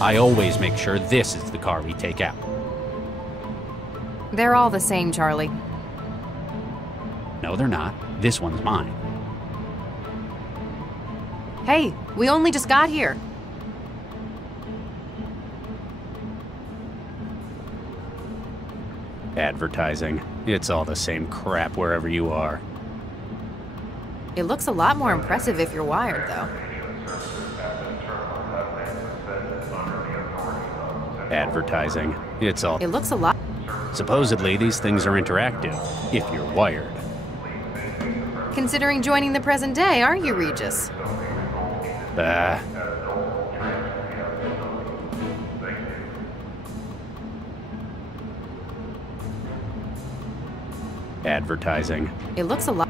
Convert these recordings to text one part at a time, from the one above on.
I always make sure this is the car we take out. They're all the same, Charlie. No, they're not. This one's mine. Hey, we only just got here. Advertising. It's all the same crap wherever you are. It looks a lot more impressive if you're wired, though. Advertising. It's all... It looks a lot... Supposedly, these things are interactive, if you're wired. Considering joining the present day, aren't you, Regis? Advertising. It looks a lot...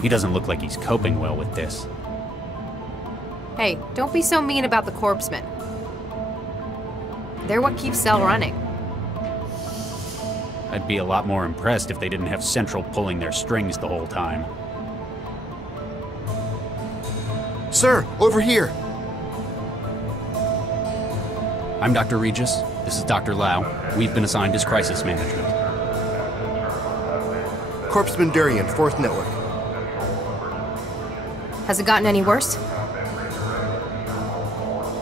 He doesn't look like he's coping well with this. Hey, don't be so mean about the corpsemen. They're what keeps Cell running. I'd be a lot more impressed if they didn't have Central pulling their strings the whole time. Sir, over here! I'm Dr. Regis. This is Dr. Lau. We've been assigned as crisis management. Corpseman Durian, 4th Network. Has it gotten any worse?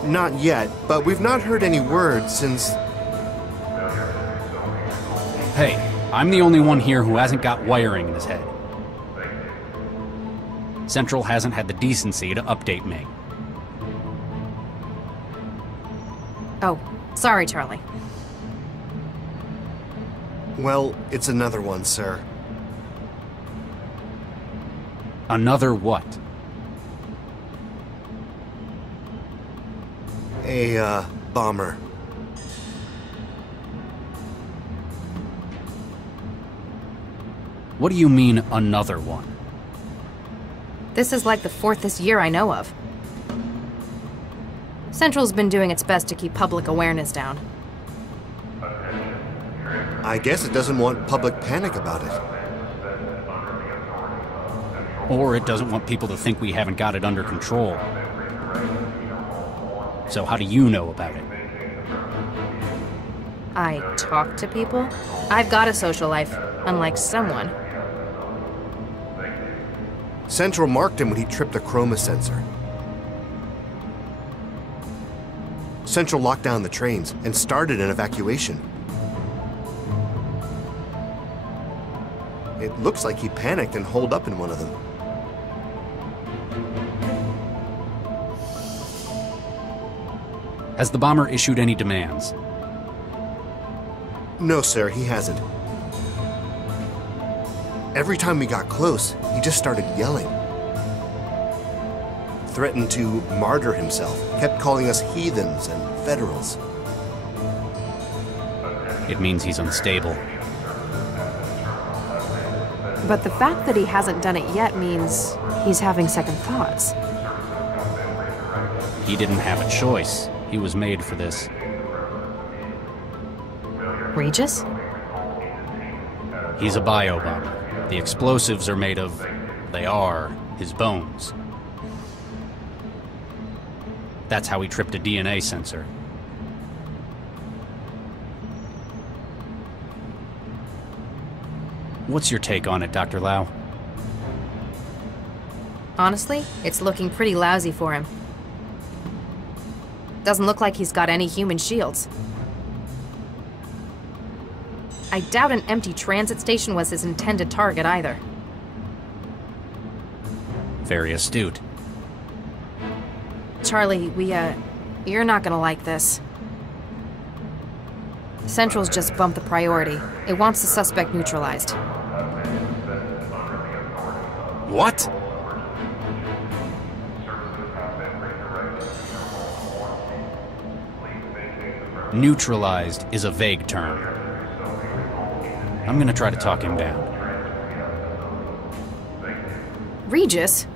Not yet, but we've not heard any word since... Hey, I'm the only one here who hasn't got wiring in his head. Central hasn't had the decency to update me. Oh, sorry, Charlie. Well, it's another one, sir. Another what? A, bomber. What do you mean, another one? This is like the 4th this year I know of. Central's been doing its best to keep public awareness down. I guess it doesn't want public panic about it. Or it doesn't want people to think we haven't got it under control. So how do you know about it? I talk to people. I've got a social life, unlike someone. Central marked him when he tripped a chroma sensor. Central locked down the trains and started an evacuation. It looks like he panicked and holed up in one of them. Has the bomber issued any demands? No, sir, he hasn't. Every time we got close, he just started yelling. Threatened to martyr himself, kept calling us heathens and federals. It means he's unstable. But the fact that he hasn't done it yet means he's having second thoughts. He didn't have a choice. He was made for this. Regis? He's a bio-bomber. The explosives are made of... they are his bones. That's how he tripped a DNA sensor. What's your take on it, Dr. Lau? Honestly, it's looking pretty lousy for him. Doesn't look like he's got any human shields. I doubt an empty transit station was his intended target either. Very astute. Charlie, you're not gonna like this. Central's just bumped the priority. It wants the suspect neutralized. What? Neutralized is a vague term. I'm gonna try to talk him down. Regis?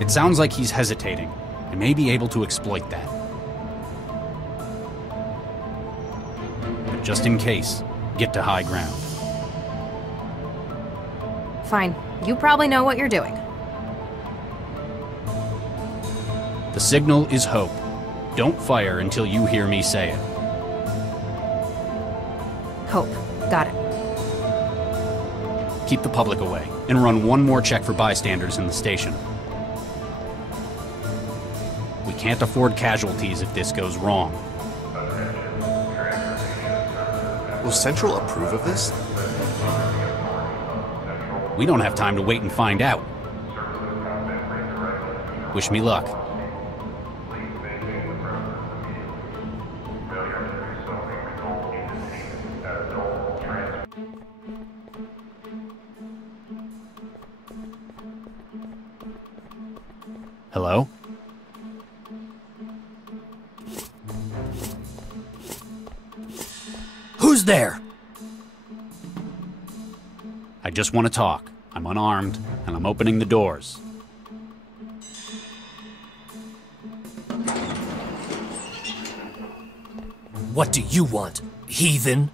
It sounds like he's hesitating. I may be able to exploit that. But just in case, get to high ground. Fine. You probably know what you're doing. The signal is hope. Don't fire until you hear me say it. Hope. Got it. Keep the public away, and run one more check for bystanders in the station. We can't afford casualties if this goes wrong. Will Central approve of this? We don't have time to wait and find out. Wish me luck. Hello? Who's there? I just want to talk. I'm unarmed, and I'm opening the doors. What do you want, heathen?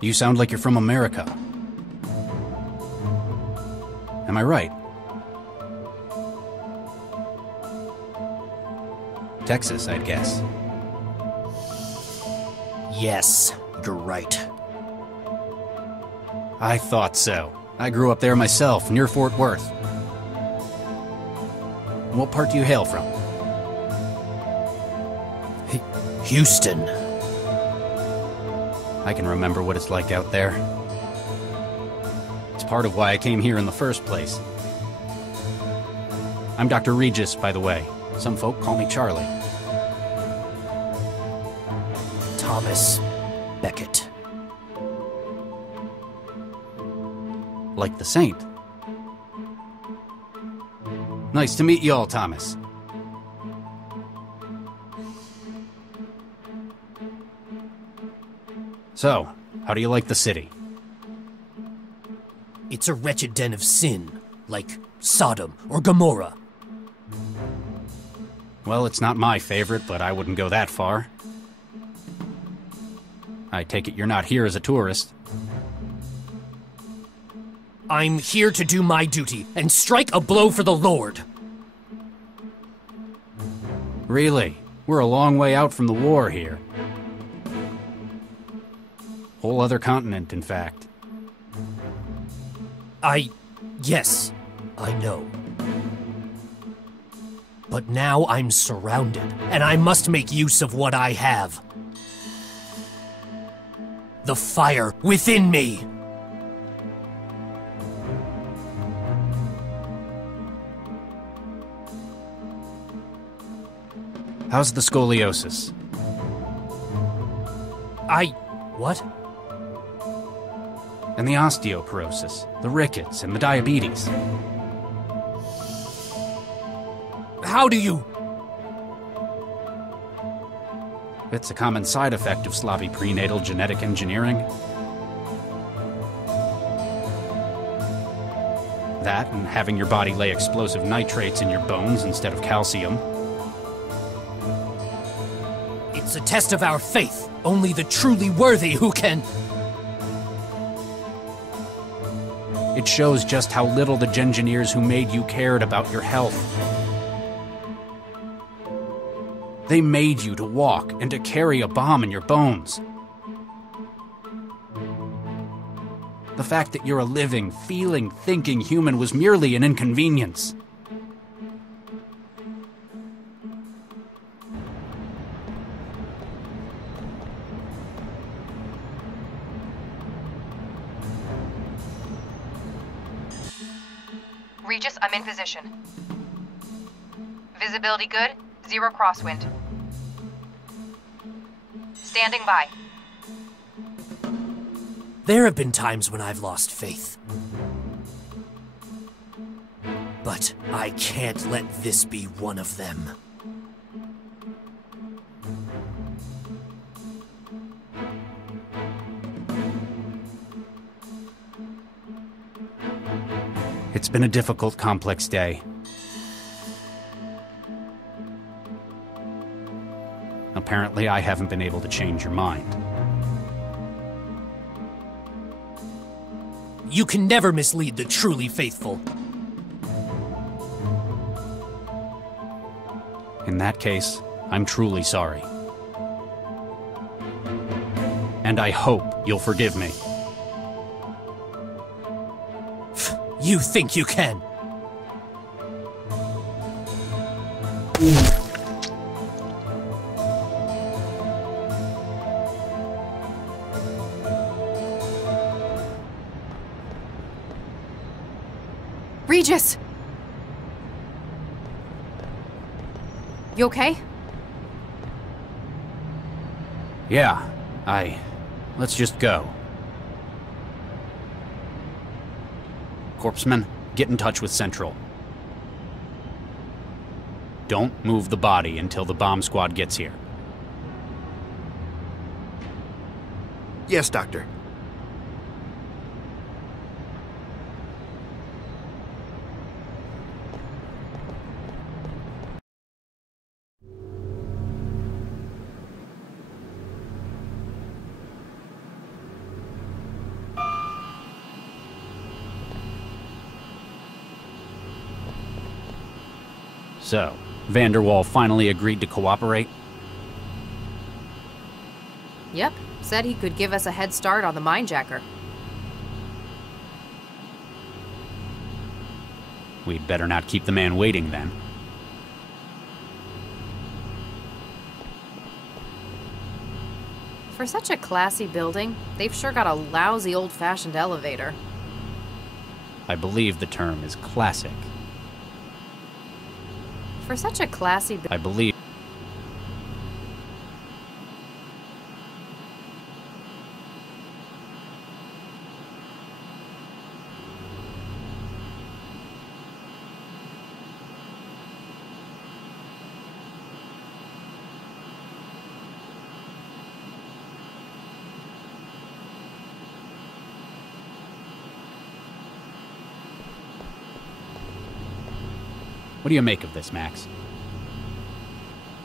You sound like you're from America. Am I right? Texas, I'd guess. Yes, you're right. I thought so. I grew up there myself, near Fort Worth. What part do you hail from? Houston. I can remember what it's like out there. It's part of why I came here in the first place. I'm Dr. Regis, by the way. Some folk call me Charlie. Thomas Beckett. Like the saint. Nice to meet you all, Thomas. So, how do you like the city? It's a wretched den of sin, like Sodom or Gomorrah. Well, it's not my favorite, but I wouldn't go that far. I take it you're not here as a tourist. I'm here to do my duty and strike a blow for the Lord. Really? We're a long way out from the war here. Whole other continent, in fact. Yes, I know. But now I'm surrounded, and I must make use of what I have. The fire within me! How's the scoliosis? What? And the osteoporosis, the rickets, and the diabetes. How do you... It's a common side effect of sloppy prenatal genetic engineering. That, and having your body lay explosive nitrates in your bones instead of calcium. It's a test of our faith. Only the truly worthy who can... It shows just how little the Gengineers who made you cared about your health. They made you to walk and to carry a bomb in your bones. The fact that you're a living, feeling, thinking human was merely an inconvenience. Regis, I'm in position. Visibility good? 0 crosswind. Standing by. There have been times when I've lost faith. But I can't let this be one of them. It's been a difficult, complex day. Apparently, I haven't been able to change your mind. You can never mislead the truly faithful. In that case, I'm truly sorry. And I hope you'll forgive me. You think you can? Regis! You okay? Yeah, let's just go. Corpseman, get in touch with Central. Don't move the body until the bomb squad gets here. Yes, Doctor. So, Vanderwall finally agreed to cooperate? Yep. Said he could give us a head start on the minejacker. We'd better not keep the man waiting then. For such a classy building, they've sure got a lousy old-fashioned elevator. I believe the term is classic. For such a classy I believe... What do you make of this, Max?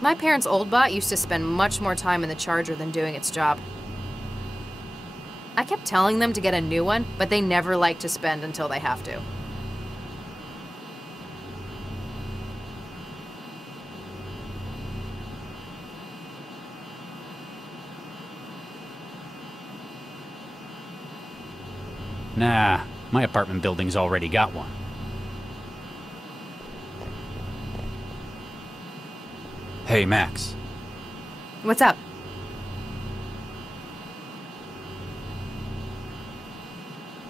My parents' old bot used to spend much more time in the charger than doing its job. I kept telling them to get a new one, but they never like to spend until they have to. Nah, my apartment building's already got one. Hey, Max. What's up?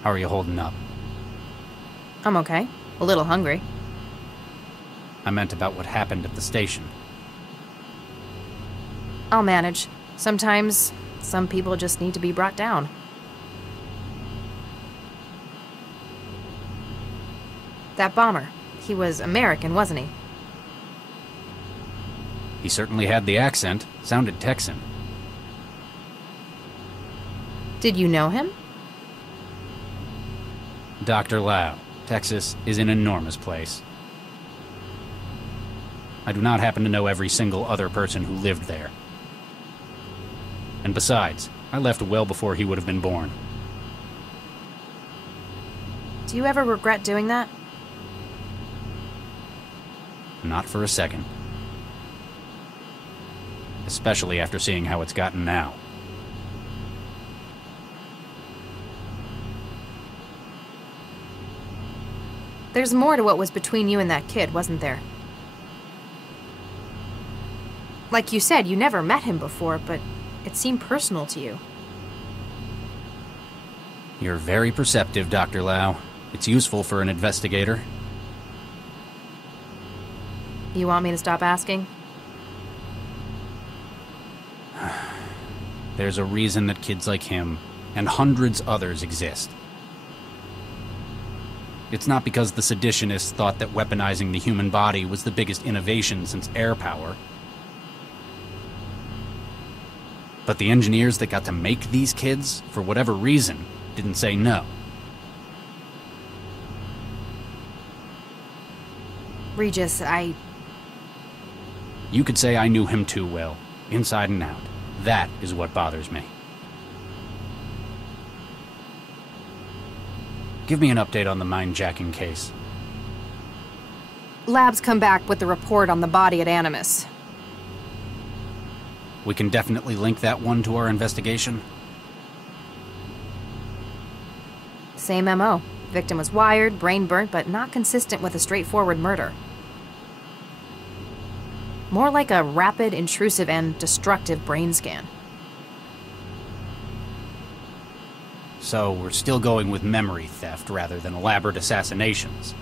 How are you holding up? I'm okay. A little hungry. I meant about what happened at the station. I'll manage. Sometimes, some people just need to be brought down. That bomber, he was American, wasn't he? He certainly had the accent. Sounded Texan. Did you know him? Dr. Lau. Texas is an enormous place. I do not happen to know every single other person who lived there. And besides, I left well before he would have been born. Do you ever regret doing that? Not for a second. Especially after seeing how it's gotten now. There's more to what was between you and that kid, wasn't there? Like you said, you never met him before, but it seemed personal to you. You're very perceptive, Dr. Lau. It's useful for an investigator. You want me to stop asking? There's a reason that kids like him, and hundreds others, exist. It's not because the seditionists thought that weaponizing the human body was the biggest innovation since air power. But the engineers that got to make these kids, for whatever reason, didn't say no. Regis, You could say I knew him too well, inside and out. That is what bothers me. Give me an update on the mind-jacking case. Labs come back with the report on the body at Animus. We can definitely link that one to our investigation. Same MO. Victim was wired, brain burnt, but not consistent with a straightforward murder. More like a rapid, intrusive, and destructive brain scan. So we're still going with memory theft rather than elaborate assassinations.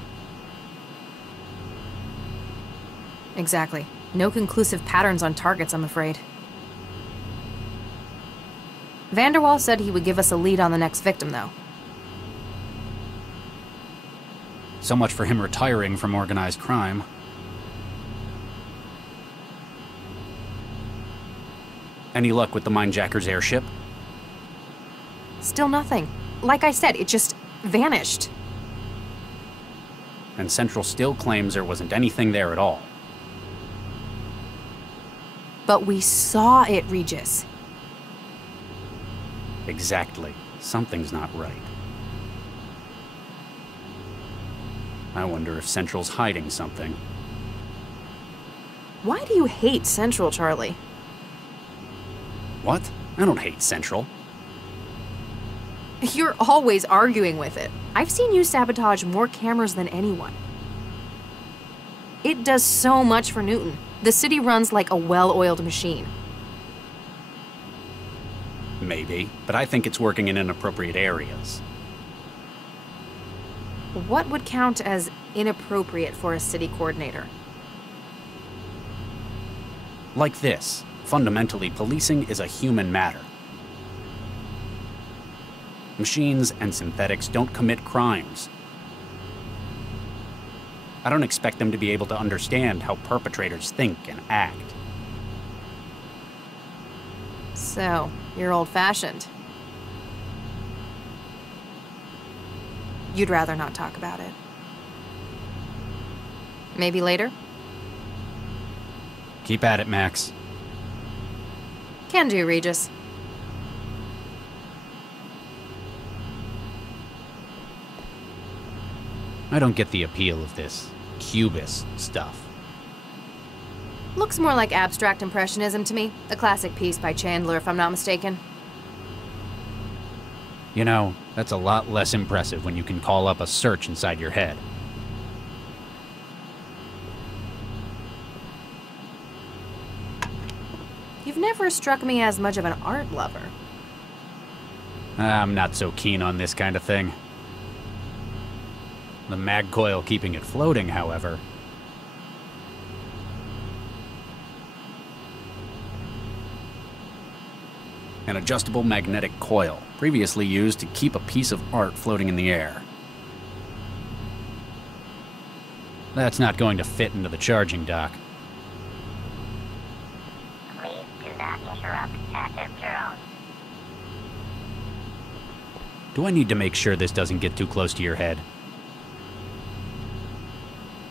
Exactly. No conclusive patterns on targets, I'm afraid. Vanderwall said he would give us a lead on the next victim, though. So much for him retiring from organized crime. Any luck with the Mindjacker's airship? Still nothing. Like I said, it just vanished. And Central still claims there wasn't anything there at all. But we saw it, Regis. Exactly. Something's not right. I wonder if Central's hiding something. Why do you hate Central, Charlie? What? I don't hate Central. You're always arguing with it. I've seen you sabotage more cameras than anyone. It does so much for Newton. The city runs like a well-oiled machine. Maybe, but I think it's working in inappropriate areas. What would count as inappropriate for a city coordinator? Like this. Fundamentally, policing is a human matter. Machines and synthetics don't commit crimes. I don't expect them to be able to understand how perpetrators think and act. So, you're old-fashioned. You'd rather not talk about it. Maybe later? Keep at it, Max. Can do, Regis. I don't get the appeal of this Cubist stuff. Looks more like abstract impressionism to me. A classic piece by Chandler, if I'm not mistaken. You know, that's a lot less impressive when you can call up a search inside your head. You've never struck me as much of an art lover. I'm not so keen on this kind of thing. The mag coil keeping it floating, however. An adjustable magnetic coil, previously used to keep a piece of art floating in the air. That's not going to fit into the charging dock. Please do not interrupt active drone. Do I need to make sure this doesn't get too close to your head?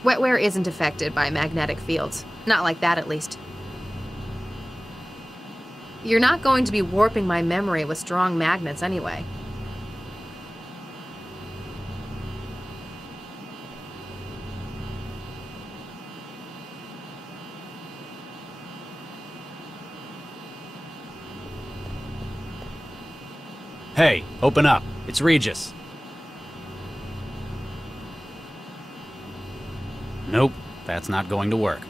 Wetware isn't affected by magnetic fields. Not like that, at least. You're not going to be warping my memory with strong magnets anyway. Hey, open up. It's Regis. Nope, that's not going to work.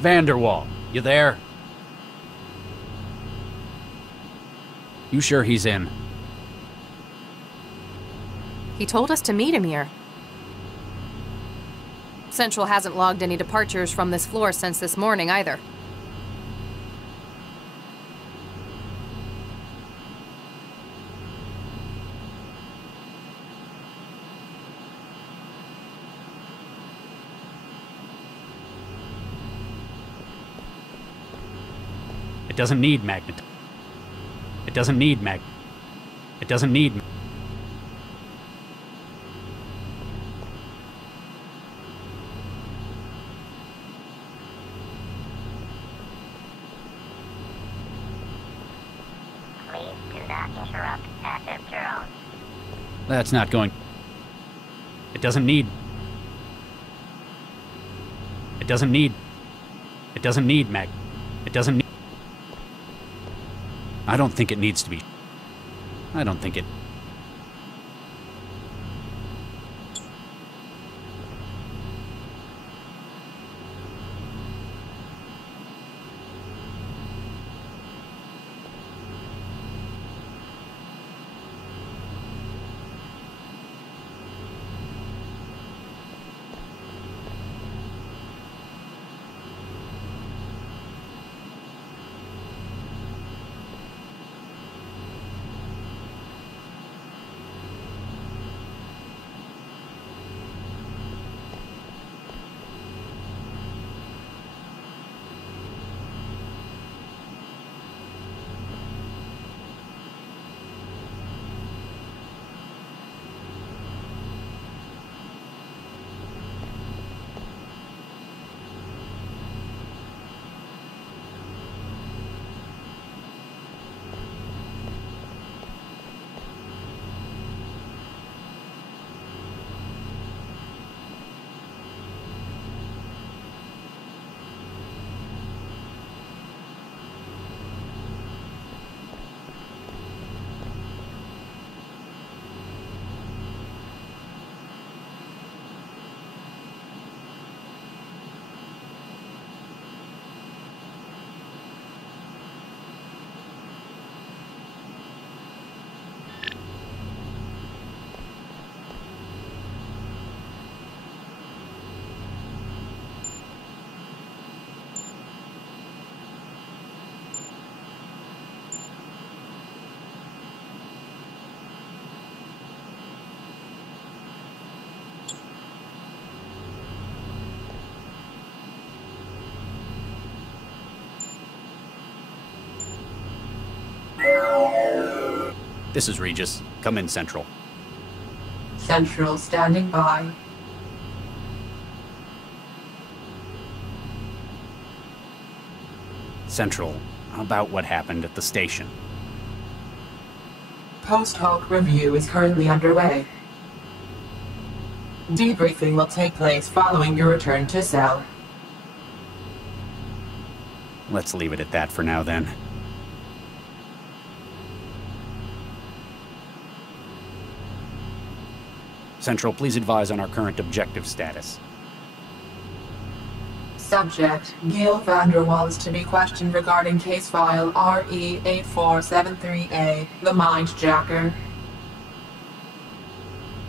Vanderwall, you there? You sure he's in? He told us to meet him here. Central hasn't logged any departures from this floor since this morning either. It doesn't need magnet. It doesn't need mag. It doesn't need. Please do not interrupt active drone. That's not going. It doesn't need. It doesn't need. It doesn't need mag. It doesn't need. I don't think it needs to be. I don't think it. This is Regis. Come in, Central. Central standing by. Central, about what happened at the station. Post-hoc review is currently underway. Debriefing will take place following your return to cell. Let's leave it at that for now, then. Central, please advise on our current objective status. Subject, Gil Vanderwall is to be questioned regarding case file RE8473A, the Mindjacker.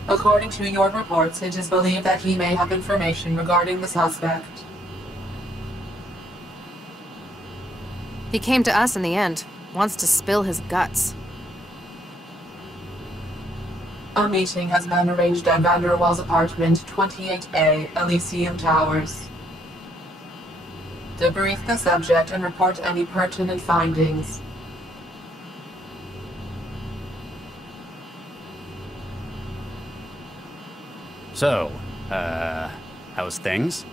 According to your reports, it is believed that he may have information regarding the suspect. He came to us in the end. Wants to spill his guts. A meeting has been arranged at Vanderwall's apartment, 28A, Elysium Towers. Debrief the subject and report any pertinent findings. So, how's things?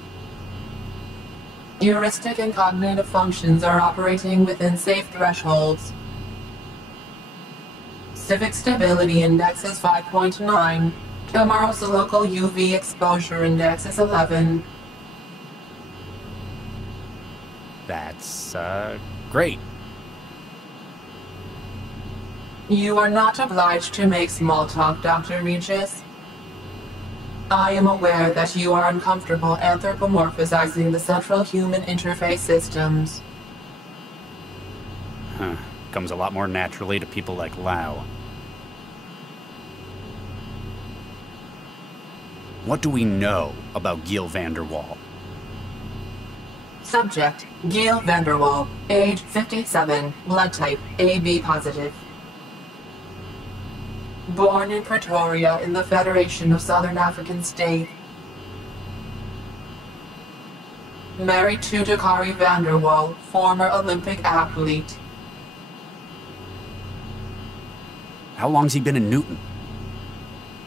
Heuristic and cognitive functions are operating within safe thresholds. Civic Stability Index is 5.9. Tomorrow's local UV Exposure Index is 11. That's, great. You are not obliged to make small talk, Dr. Regis. I am aware that you are uncomfortable anthropomorphizing the central human interface systems. Huh. Comes a lot more naturally to people like Lau. What do we know about Giel van der Waal? Subject, Giel van der Waal, age 57, blood type AB positive. Born in Pretoria in the Federation of Southern African State. Married to Dakari van der Waal, former Olympic athlete. How long's he been in Newton?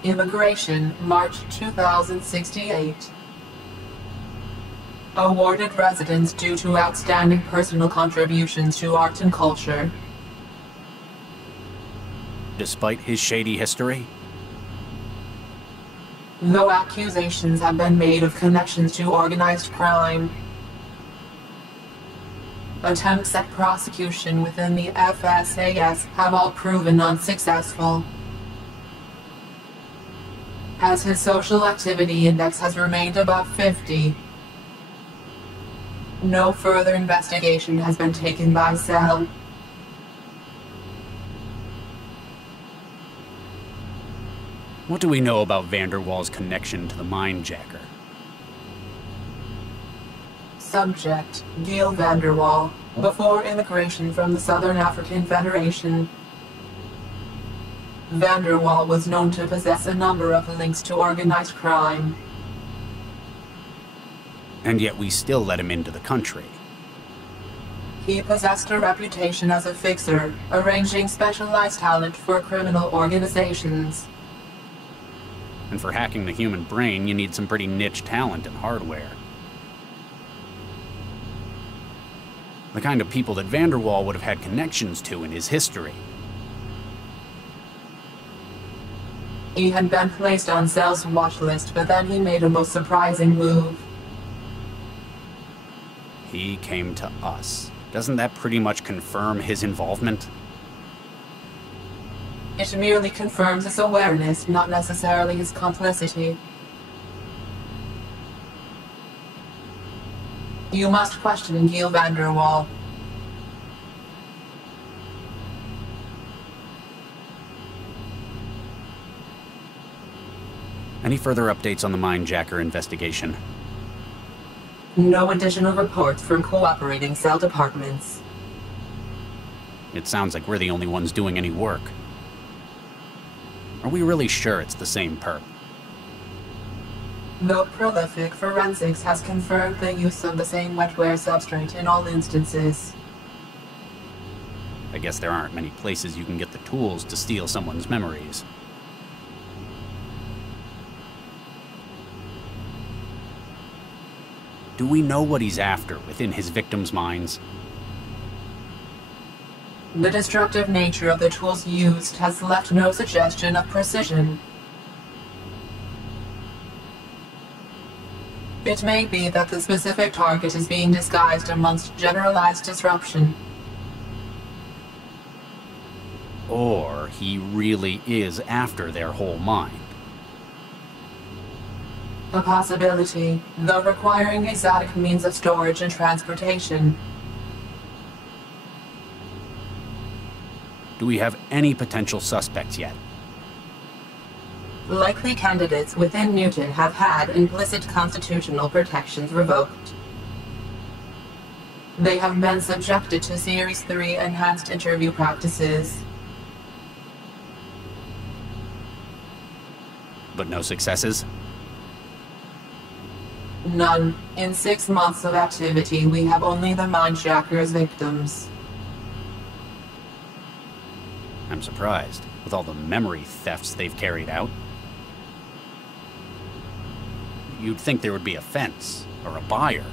Immigration, March 2068. Awarded residence due to outstanding personal contributions to art and culture. Despite his shady history? Though accusations have been made of connections to organized crime, attempts at prosecution within the FSAS have all proven unsuccessful, as his social activity index has remained above 50. No further investigation has been taken by CEL. What do we know about van der Waal's connection to the Mindjacker? Subject, Giel van der Waal, before immigration from the Southern African Federation. Van der Waal was known to possess a number of links to organized crime. And yet we still let him into the country. He possessed a reputation as a fixer, arranging specialized talent for criminal organizations. And for hacking the human brain, you need some pretty niche talent and hardware. The kind of people that van der Waal would have had connections to in his history. He had been placed on CEL's watch list, but then he made a most surprising move. He came to us. Doesn't that pretty much confirm his involvement? It merely confirms his awareness, not necessarily his complicity. You must question Giel van der Waal. Any further updates on the Mindjacker investigation? No additional reports from cooperating CEL departments. It sounds like we're the only ones doing any work. Are we really sure it's the same perp? Though prolific, forensics has confirmed the use of the same wetware substrate in all instances. I guess there aren't many places you can get the tools to steal someone's memories. Do we know what he's after within his victims' minds? The destructive nature of the tools used has left no suggestion of precision. It may be that the specific target is being disguised amongst generalized disruption. Or he really is after their whole mind. A possibility, though requiring exotic means of storage and transportation. Do we have any potential suspects yet? Likely candidates within Newton have had implicit constitutional protections revoked. They have been subjected to Series 3 enhanced interview practices. But no successes? None. In 6 months of activity, we have only the Mindjacker's victims. I'm surprised, with all the memory thefts they've carried out. You'd think there would be a fence, or a buyer.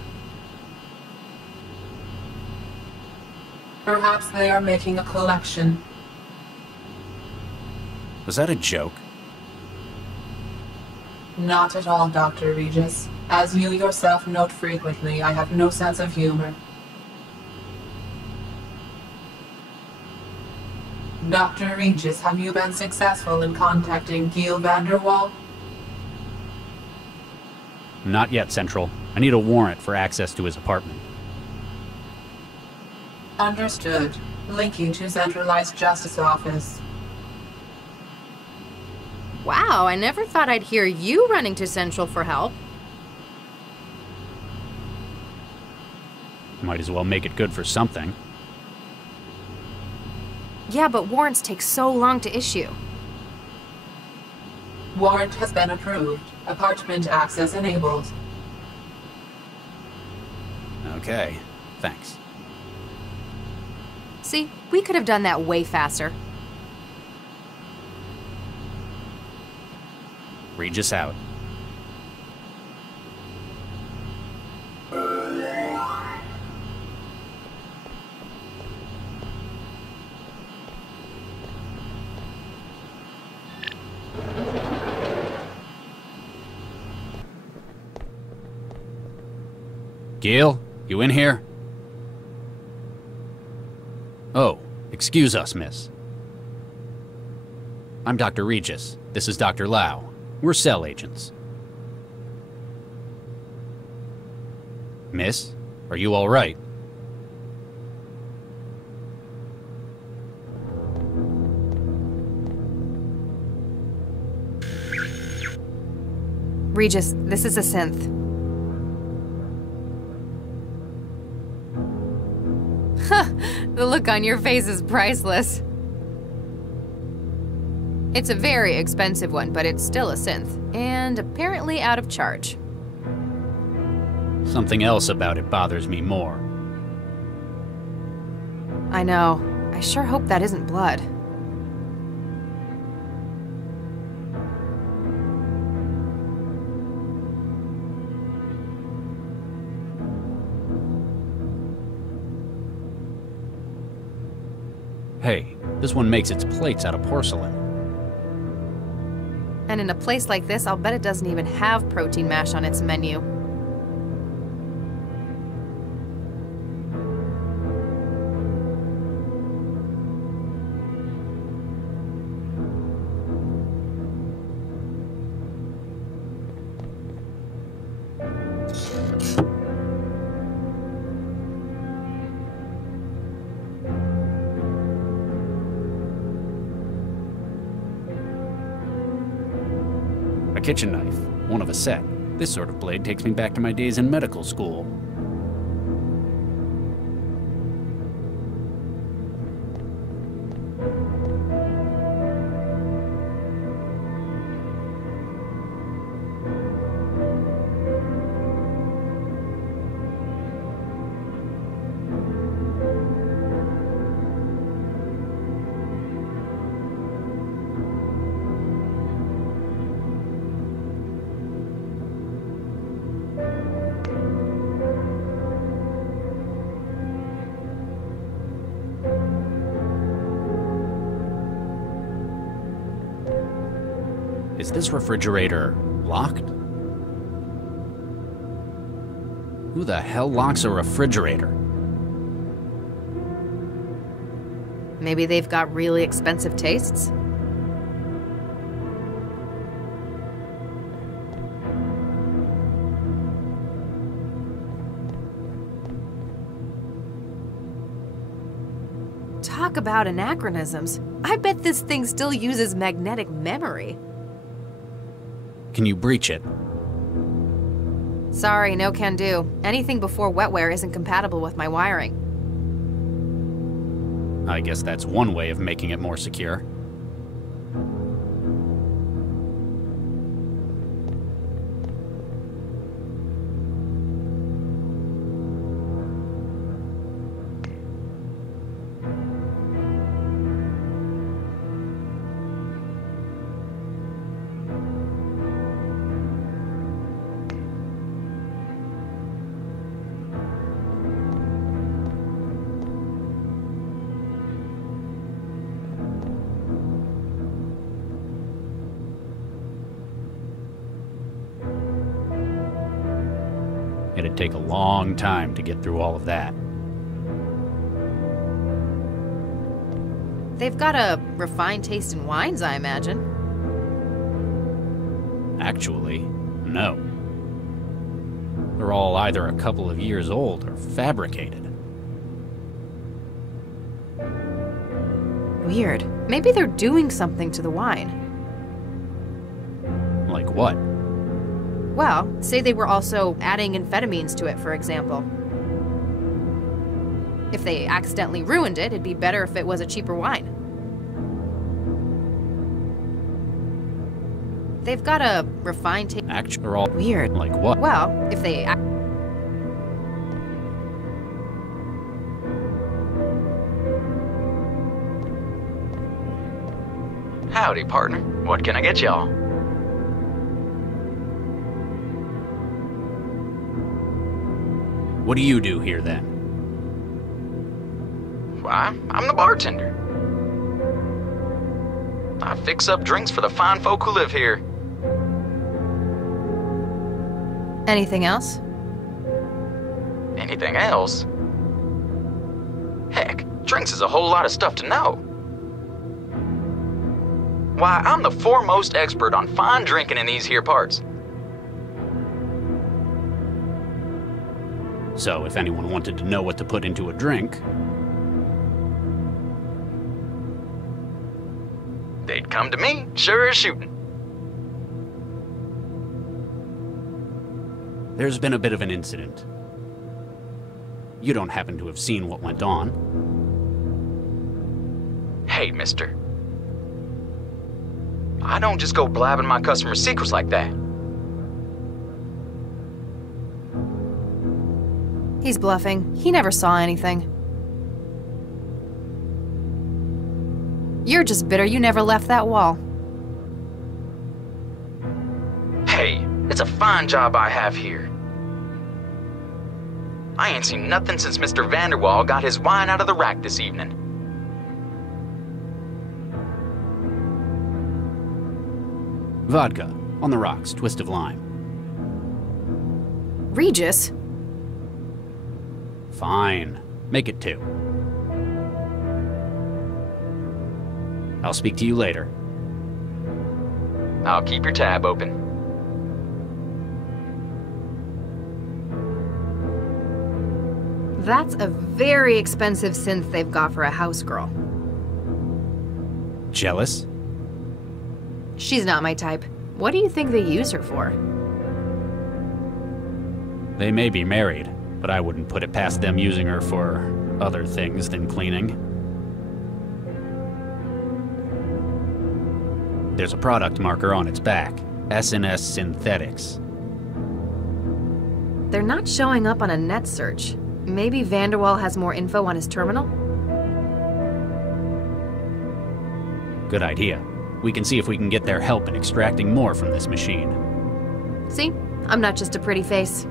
Perhaps they are making a collection. Was that a joke? Not at all, Dr. Regis. As you yourself note frequently, I have no sense of humor. Dr. Regis, have you been successful in contacting Giel van der Waal? Not yet, Central. I need a warrant for access to his apartment. Understood. Linking to centralized justice office. Wow, I never thought I'd hear you running to Central for help. Might as well make it good for something. Yeah, but warrants take so long to issue. Warrant has been approved. Apartment access enabled. Okay, thanks. See, we could have done that way faster. Regis out. Gail, you in here? Oh, excuse us, miss. I'm Dr. Regis. This is Dr. Lau. We're cell agents. Miss, are you all right? Regis, this is a synth. The look on your face is priceless. It's a very expensive one, but it's still a synth, and apparently out of charge. Something else about it bothers me more. I know. I sure hope that isn't blood. Hey, this one makes its plates out of porcelain. And in a place like this, I'll bet it doesn't even have protein mash on its menu. A kitchen knife, one of a set. This sort of blade takes me back to my days in medical school. Is this refrigerator locked? Who the hell locks a refrigerator? Maybe they've got really expensive tastes? Talk about anachronisms. I bet this thing still uses magnetic memory. Can you breach it? Sorry, no can do. Anything before wetware isn't compatible with my wiring. I guess that's one way of making it more secure. It'd take a long time to get through all of that. They've got a refined taste in wines, I imagine. Actually, no. They're all either a couple of years old or fabricated. Weird. Maybe they're doing something to the wine. Like what? Well, say they were also adding amphetamines to it, for example. If they accidentally ruined it, it'd be better if it was a cheaper wine. They've got a refined taste. Actual. Weird. Like what? Well, if they... Howdy, partner. What can I get y'all? What do you do here then? Why, I'm the bartender. I fix up drinks for the fine folk who live here. Anything else? Anything else? Heck, drinks is a whole lot of stuff to know. Why, I'm the foremost expert on fine drinking in these here parts. So if anyone wanted to know what to put into a drink, they'd come to me, sure as shooting. there's been a bit of an incident. You don't happen to have seen what went on. Hey, mister. I don't just go blabbing my customers' secrets like that. He's bluffing. He never saw anything. You're just bitter you never left that wall. Hey, it's a fine job I have here. I ain't seen nothing since Mr. Vanderwall got his wine out of the rack this evening. Vodka, on the rocks, twist of lime. Regis? Fine. Make it 2. I'll speak to you later. I'll keep your tab open. That's a very expensive synth they've got for a house girl. Jealous? She's not my type. What do you think they use her for? They may be married, but I wouldn't put it past them using her for other things than cleaning. There's a product marker on its back. S&S Synthetics. They're not showing up on a net search. Maybe Vanderwall has more info on his terminal? Good idea. We can see if we can get their help in extracting more from this machine. See? I'm not just a pretty face.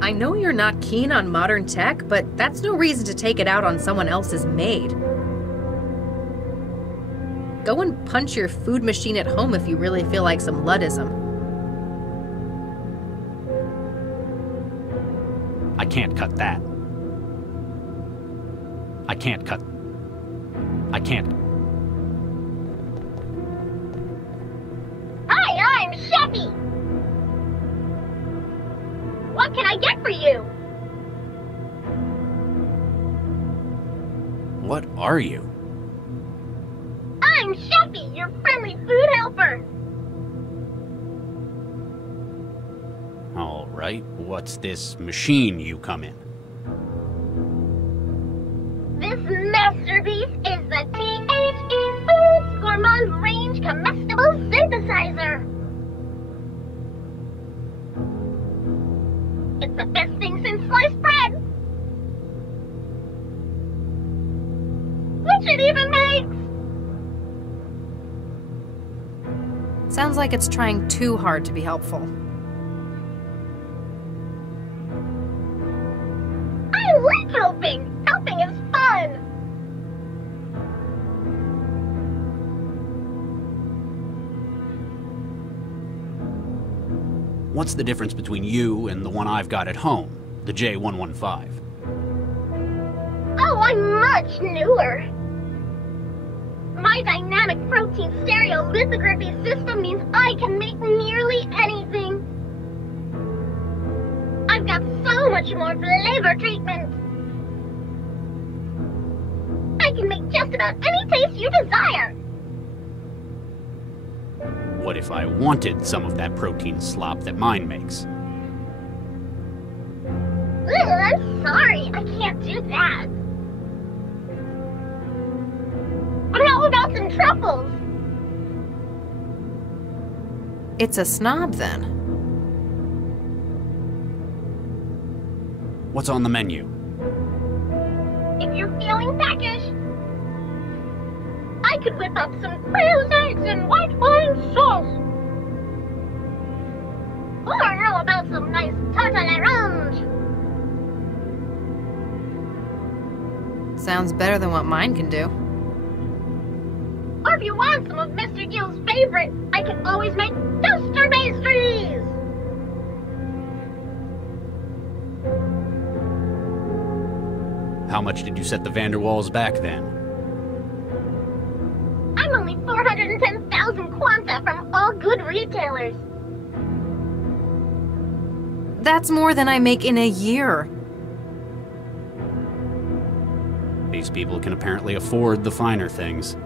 I know you're not keen on modern tech, but that's no reason to take it out on someone else's maid. Go and punch your food machine at home if you really feel like some Luddism. I can't cut that. I can't. Hi, I'm Chefy! What can I get for you? What are you? I'm Chefy, your friendly food helper! All right, what's this machine you come in? This masterpiece is the THE Foods Gourmand Range Comestible Synthesizer. It's the best thing since sliced bread. Which it even makes. Sounds like it's trying too hard to be helpful. I like helping! Helping is fun! What's the difference between you and the one I've got at home, the J115? Oh, I'm much newer. My dynamic protein stereolithography system means I can make nearly anything. so much more flavor treatment. I can make just about any taste you desire. What if I wanted some of that protein slop that mine makes? Ugh, I'm sorry, I can't do that. But how about some truffles? It's a snob, then. What's on the menu? If you're feeling peckish, I could whip up some quail's eggs and white wine sauce. Or how about some nice tartelerange? Sounds better than what mine can do. Or if you want some of Mr. Gill's favorite, I can always make toaster pastries! How much did you set the Vanderwalls back then? I'm only 410,000 quanta from all good retailers. That's more than I make in a year. These people can apparently afford the finer things.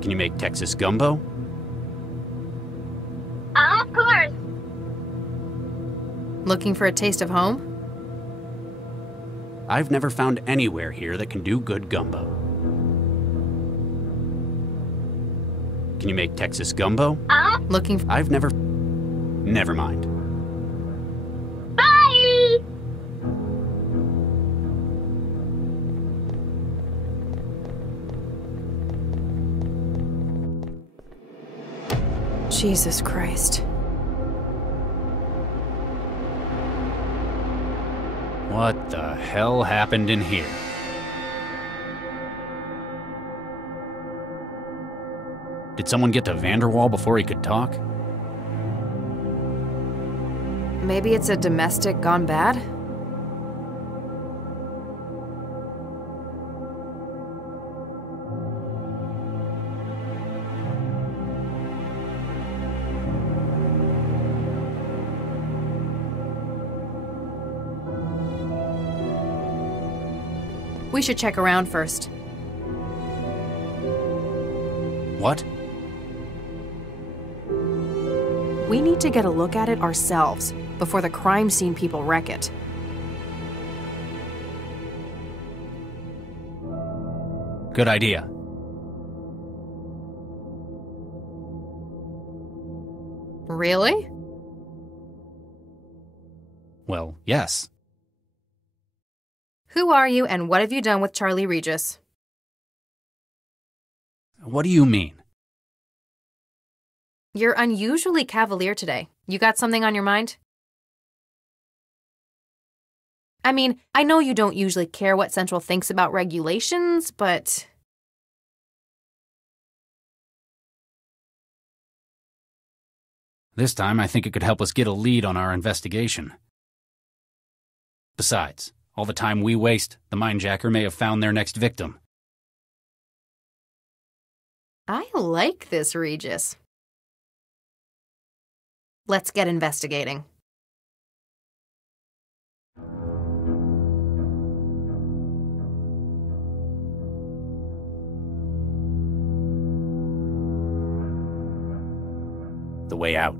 Can you make Texas gumbo? Of course. Looking for a taste of home? I've never found anywhere here that can do good gumbo. Can you make Texas gumbo? Looking for... I've never... Never mind. Bye! Jesus Christ. What the hell happened in here? Did someone get to Vanderwall before he could talk? Maybe it's a domestic gone bad? We should check around first. What? We need to get a look at it ourselves before the crime scene people wreck it. Good idea. Really? Well, yes. Who are you and what have you done with Charlie Regis? What do you mean? You're unusually cavalier today. You got something on your mind? I mean, I know you don't usually care what Central thinks about regulations, but... This time, I think it could help us get a lead on our investigation. Besides, all the time we waste, the minejacker may have found their next victim. I like this, Regis. Let's get investigating. The way out.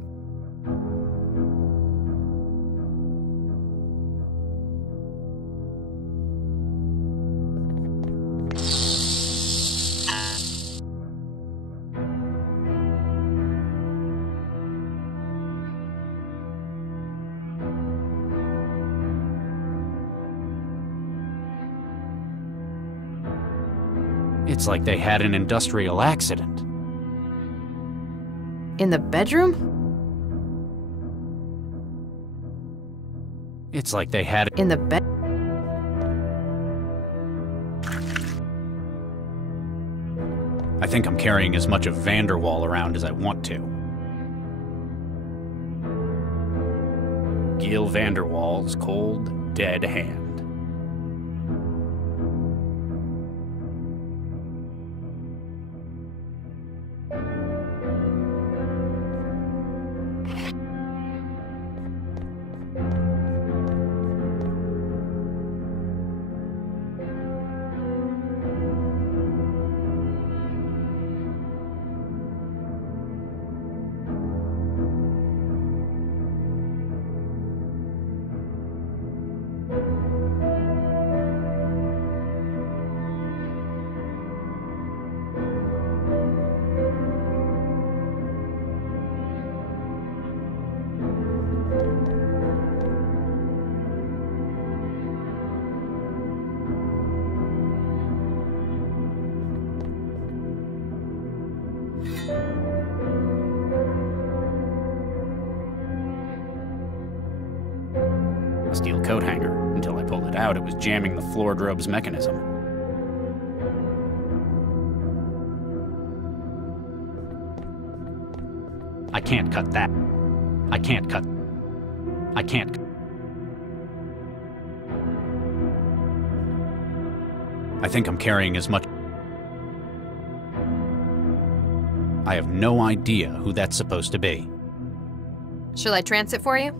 It's like they had an industrial accident. In the bedroom? It's like they had... In the bed? I think I'm carrying as much of Vanderwall around as I want to. Gil Vanderwall's cold, dead hand. coat hanger. Until I pulled it out, it was jamming the floor drobe's mechanism. I can't cut that. I can't cut. I can't. I think I'm carrying as much. I have no idea who that's supposed to be. Shall I trance it for you?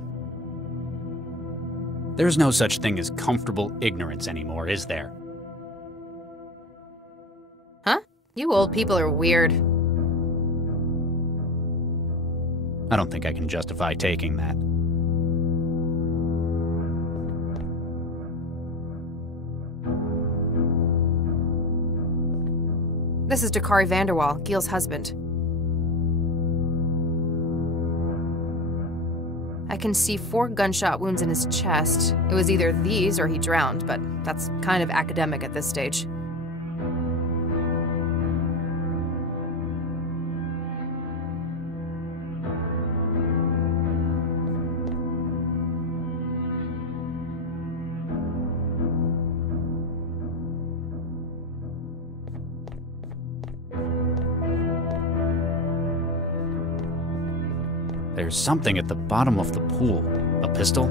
There's no such thing as comfortable ignorance anymore, is there? Huh? You old people are weird. I don't think I can justify taking that. This is Dakari Vanderwall, Gil's husband. I can see 4 gunshot wounds in his chest. It was either these or he drowned, but that's kind of academic at this stage. There's something at the bottom of the pool. A pistol?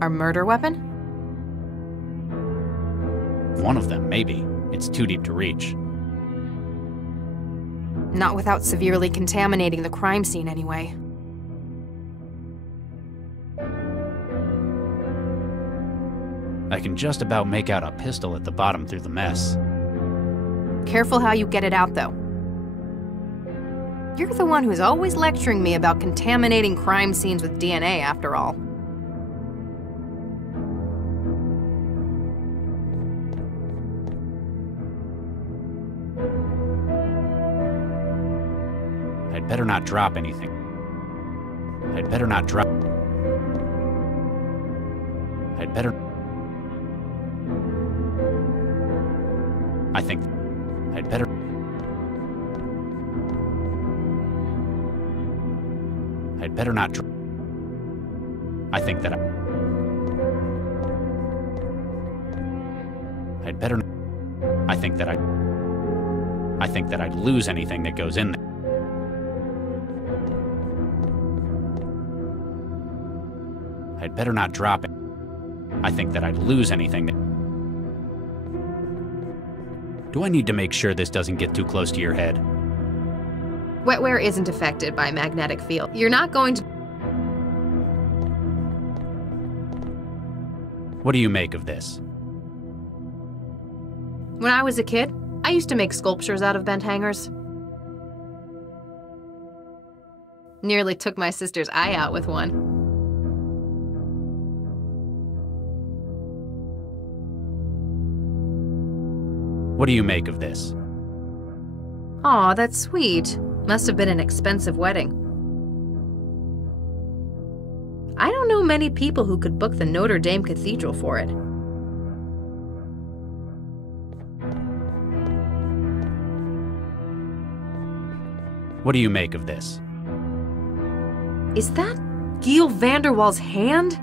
Our murder weapon? One of them, maybe. It's too deep to reach. Not without severely contaminating the crime scene, anyway. I can just about make out a pistol at the bottom through the mess. Careful how you get it out, though. You're the one who's always lecturing me about contaminating crime scenes with DNA, after all. I'd better not drop anything. I'd better not drop... I'd better... I think... I'd better... I'd better not drop... I think that I'd better... I think that I'd lose anything that goes in there. I'd better not drop it. I think that I'd lose anything that... Do I need to make sure this doesn't get too close to your head? Wetware isn't affected by magnetic field. You're not going to... What do you make of this? When I was a kid, I used to make sculptures out of bent hangers. Nearly took my sister's eye out with one. What do you make of this? Aw, that's sweet. Must have been an expensive wedding. I don't know many people who could book the Notre Dame Cathedral for it. What do you make of this? Is that Gil Vanderwall's hand?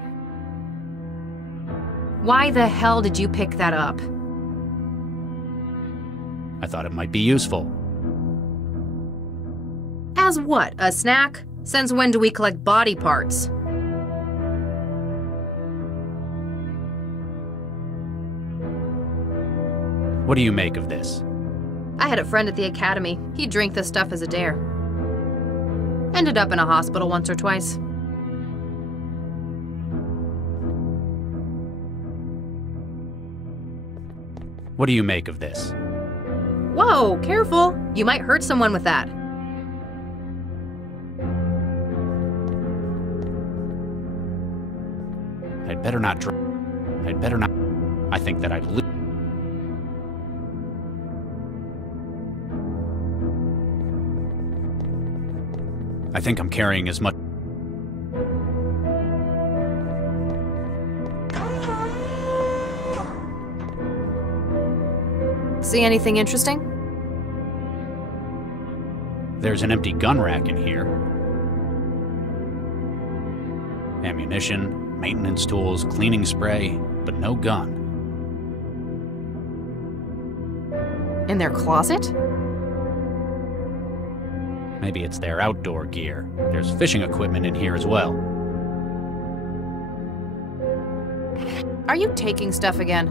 Why the hell did you pick that up? I thought it might be useful. As what, a snack? Since when do we collect body parts? What do you make of this? I had a friend at the academy. He'd drink this stuff as a dare. Ended up in a hospital once or twice. What do you make of this? Whoa, careful! You might hurt someone with that. I'd better not I'd better not... I think that I'd lose... I think I'm carrying as much... See anything interesting? There's an empty gun rack in here. Ammunition, Maintenance tools, cleaning spray, but no gun. In their closet? Maybe it's their outdoor gear. There's fishing equipment in here as well. Are you taking stuff again?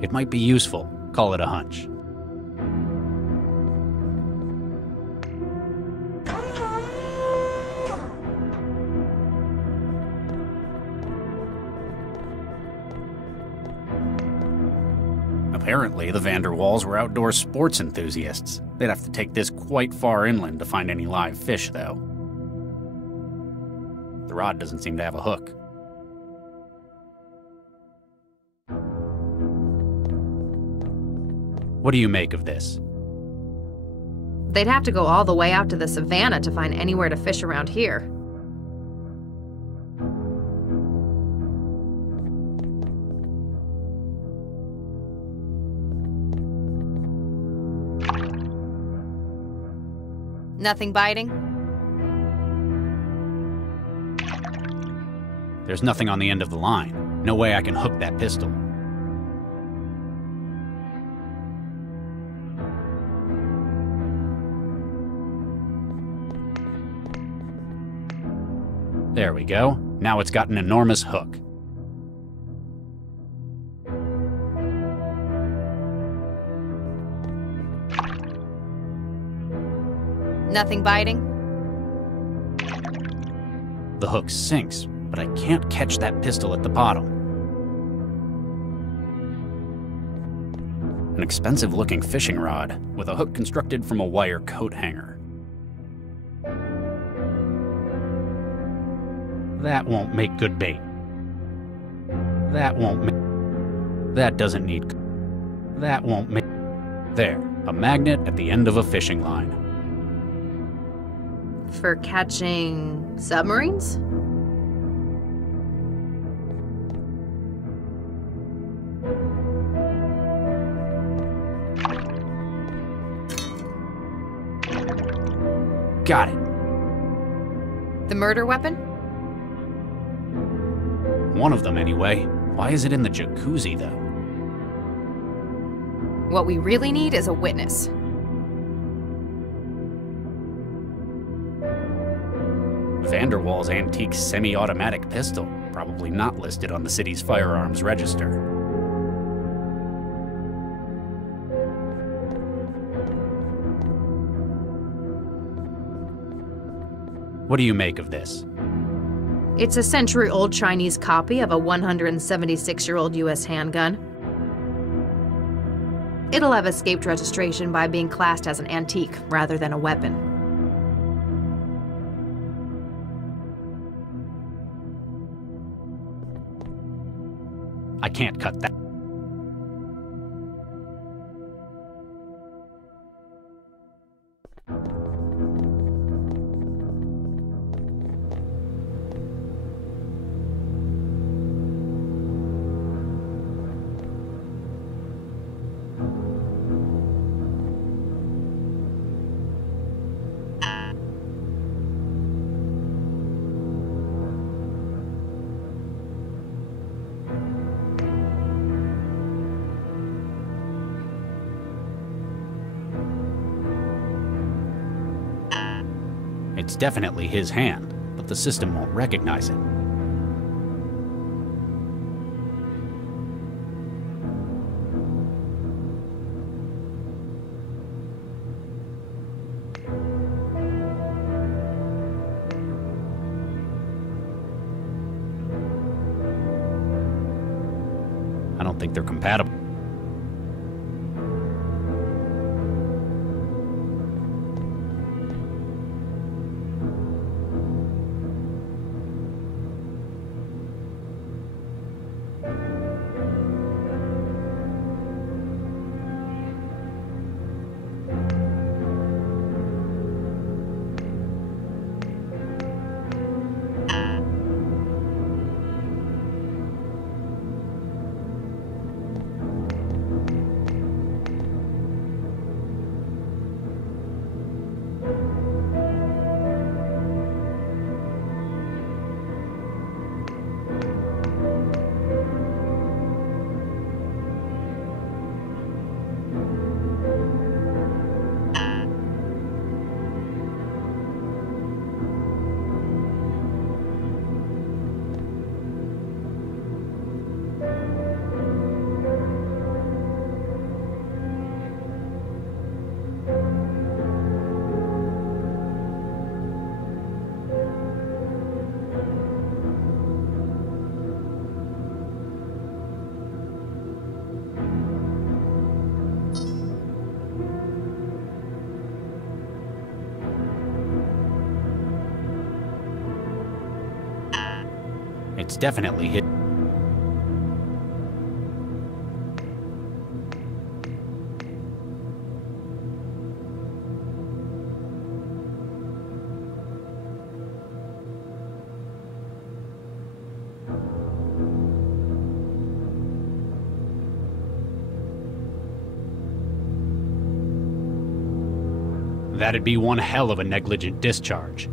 It might be useful. Call it a hunch. Apparently, the Vanderwalls were outdoor sports enthusiasts. They'd have to take this quite far inland to find any live fish, though. The rod doesn't seem to have a hook. What do you make of this? They'd have to go all the way out to the savannah to find anywhere to fish around here. Nothing biting? There's nothing on the end of the line. No way I can hook that pistol. There we go. Now it's got an enormous hook. Nothing biting? The hook sinks, but I can't catch that pistol at the bottom. An expensive-looking fishing rod with a hook constructed from a wire coat hanger. That won't make good bait. That won't make... That doesn't need... That won't make... There, a magnet at the end of a fishing line. For catching submarines? Got it. The murder weapon? One of them, anyway. Why is it in the jacuzzi, though? What we really need is a witness. Vanderwall's antique semi-automatic pistol, probably not listed on the city's firearms register. What do you make of this? It's a century-old Chinese copy of a 176-year-old US handgun. It'll have escaped registration by being classed as an antique rather than a weapon. I can't cut that. It's definitely his hand, but the system won't recognize it. I don't think they're compatible. It's definitely his. That'd be one hell of a negligent discharge.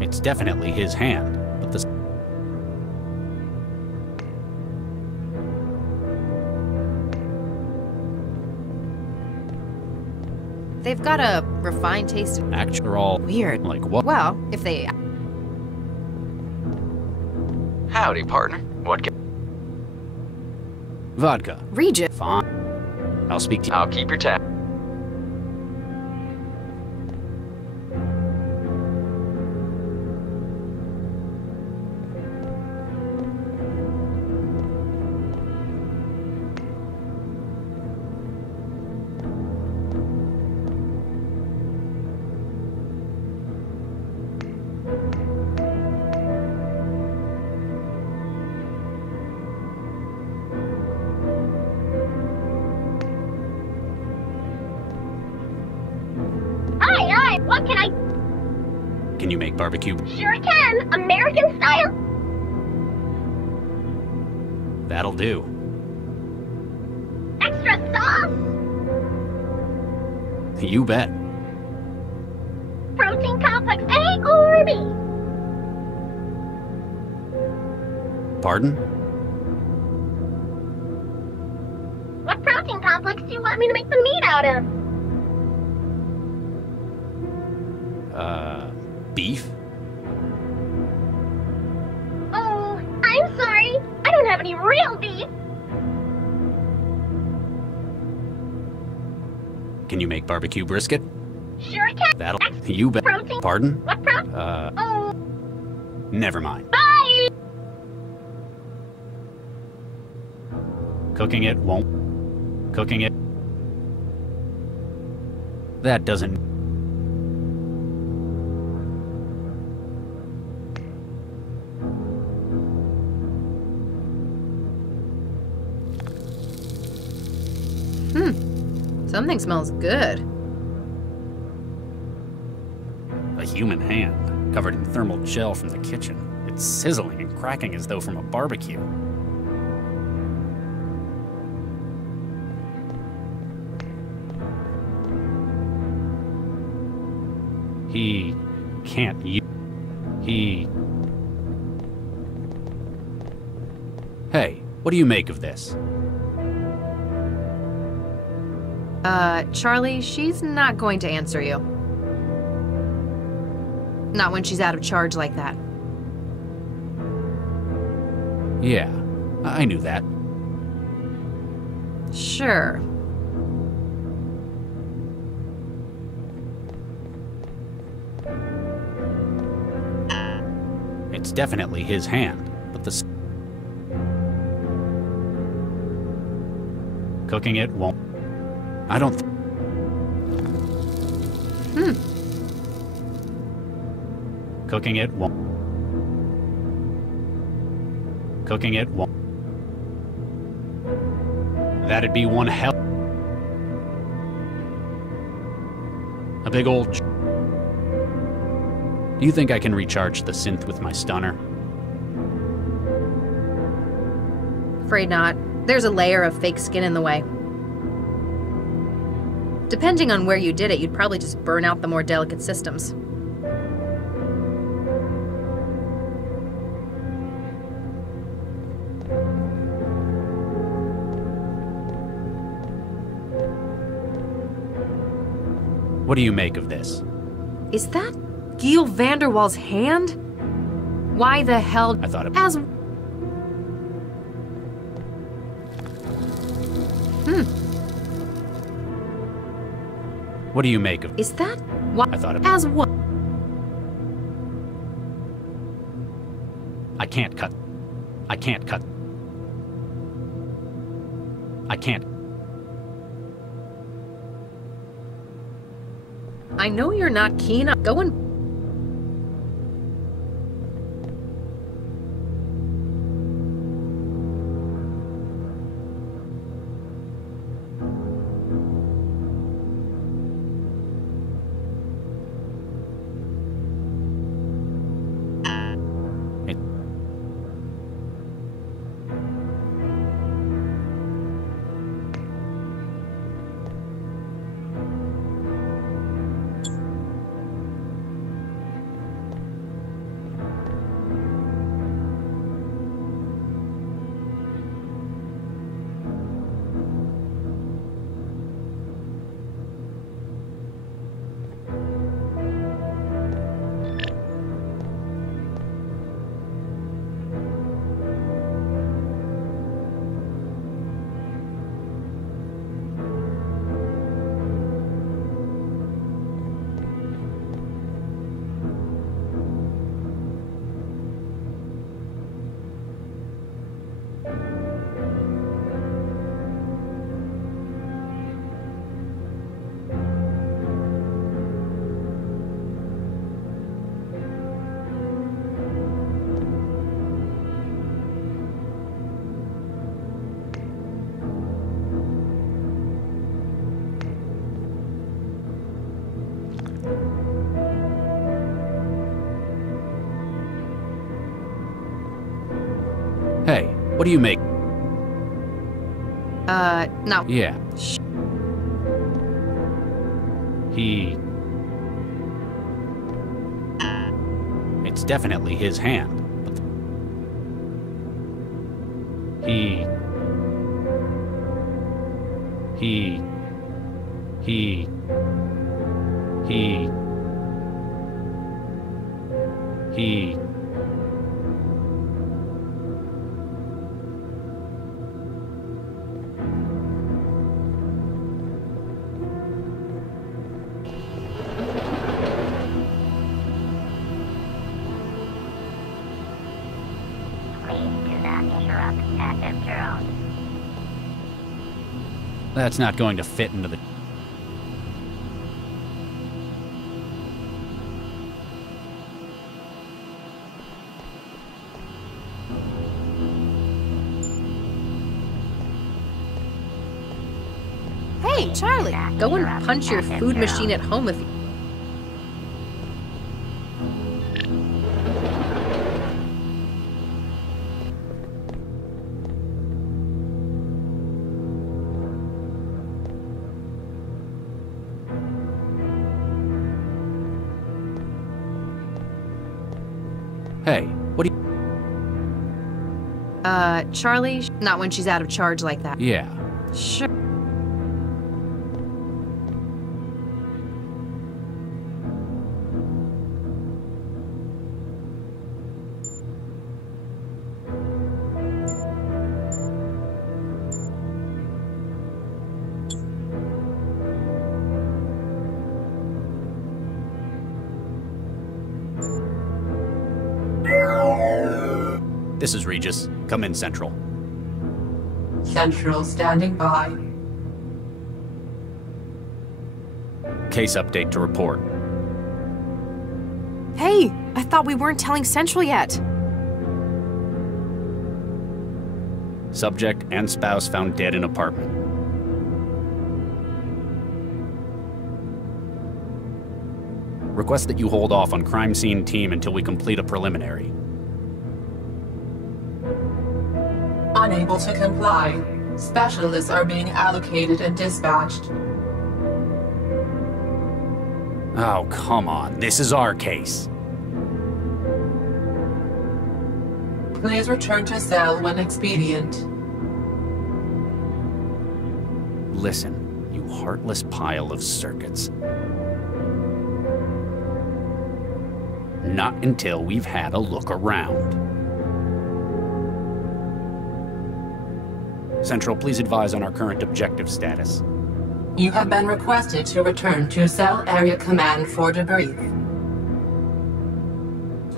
It's definitely his hand, but the... They've got a refined taste of Actual... weird. Like what? Well, if they... Howdy, partner. What can... Vodka. Regis. Fine. I'll speak to you. I'll keep your tab. Hi, what can I... Can you make barbecue? Sure can. American style? That'll do. Extra sauce? You bet. Protein complex A or B? Pardon? What protein complex do you want me to make the meat out of? Beef? Oh, I'm sorry. I don't have any real beef. Can you make barbecue brisket? Sure can. That'll... You bet. Protein. Pardon? What protein? Oh, Never mind. bye. Cooking it won't... Cooking it... That doesn't... Something smells good. A human hand, covered in thermal gel from the kitchen. It's sizzling and cracking as though from a barbecue. He can't use... He... Hey, what do you make of this? Charlie, she's not going to answer you. Not when she's out of charge like that. Yeah, I knew that. Sure. It's definitely his hand, but the... Cooking it won't... I don't... Cooking it won't... Cooking it won't... That'd be one hell... A big old... Do you think I can recharge the synth with my stunner? Afraid not. There's a layer of fake skin in the way. Depending on where you did it, you'd probably just burn out the more delicate systems. What do you make of this? Is that Giel Vanderwaal's hand? Why the hell? I thought it. As. What do you make of? Is that why? I thought it. As what? I can't cut. I can't cut. I can't. I know you're not keen on going. Hey, what do you make? No. Yeah. He... It's definitely his hand. But he... That's not going to fit into the... Hey, Charlie, go and punch your food machine at home if you... Hey, what do you... Charlie? Not when she's out of charge like that. Yeah. Sure. This is Regis. Come in, Central. Central standing by. Case update to report. Hey, I thought we weren't telling Central yet. Subject and spouse found dead in apartment. Request that you hold off on crime scene team until we complete a preliminary. Unable to comply. Specialists are being allocated and dispatched. Oh, come on. This is our case. Please return to cell when expedient. Listen, you heartless pile of circuits. Not until we've had a look around. Central, please advise on our current objective status. You have been requested to return to Cell Area Command for debrief.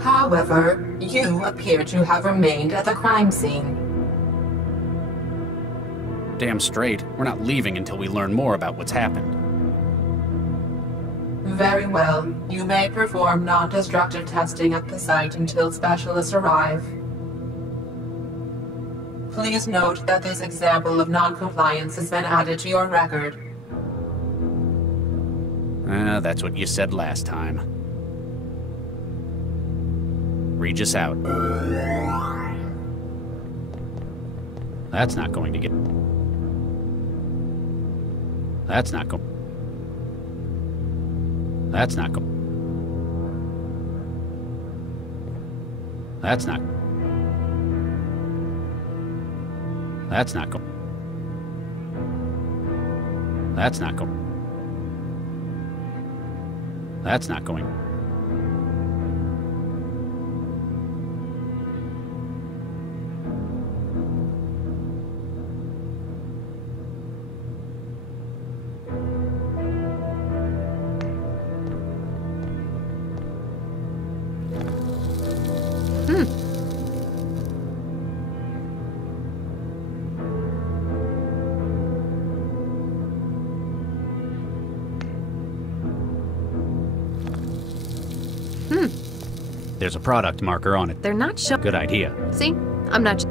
However, you appear to have remained at the crime scene. Damn straight, we're not leaving until we learn more about what's happened. Very well. You may perform non-destructive testing at the site until specialists arrive. Please note that this example of non-compliance has been added to your record. That's what you said last time. Regis out. That's not going to get... That's not going... That's not going... That's not... That's not going... That's not going... That's not going... There's a product marker on it. They're not showing. Good idea. See? I'm not.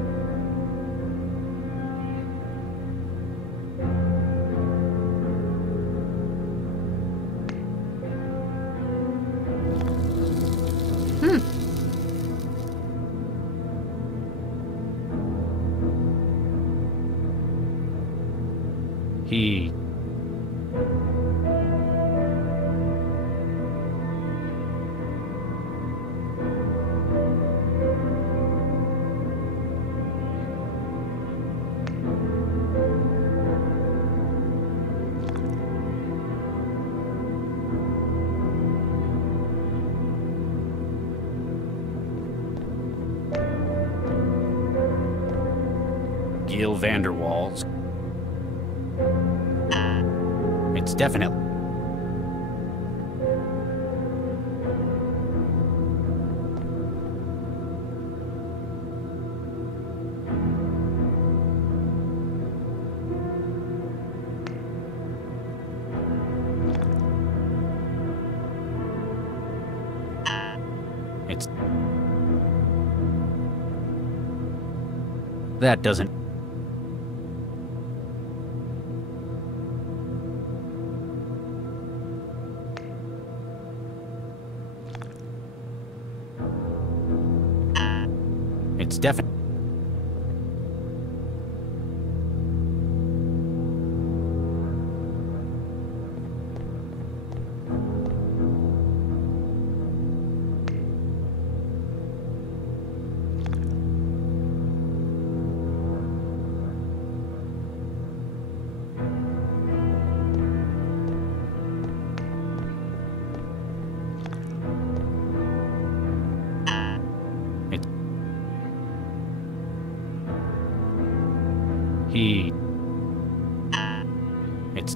He... Gil Vanderwaal's. It's definitely... It's... That doesn't... It's definitely... He... It's...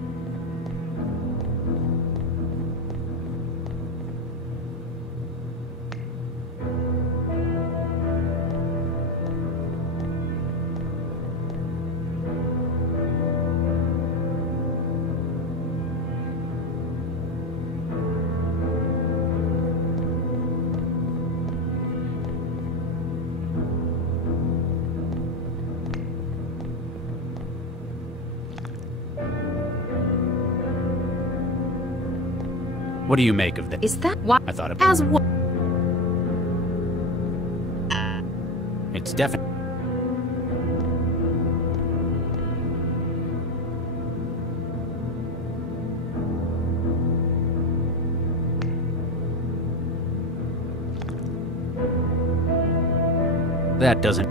What do you make of this? Is that what? I thought it... As what? It's definitely... That doesn't...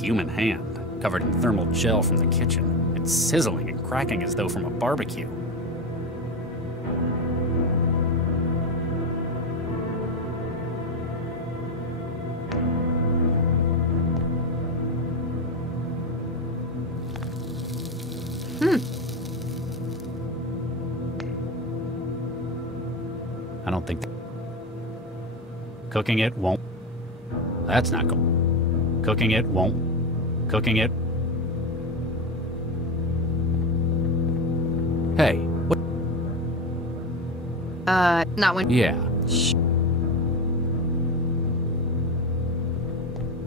human hand, covered in thermal gel from the kitchen. It's sizzling and cracking as though from a barbecue. I don't think cooking it won't. That's not good. Cooking it won't. Cooking it. Hey, what? Not when. Yeah.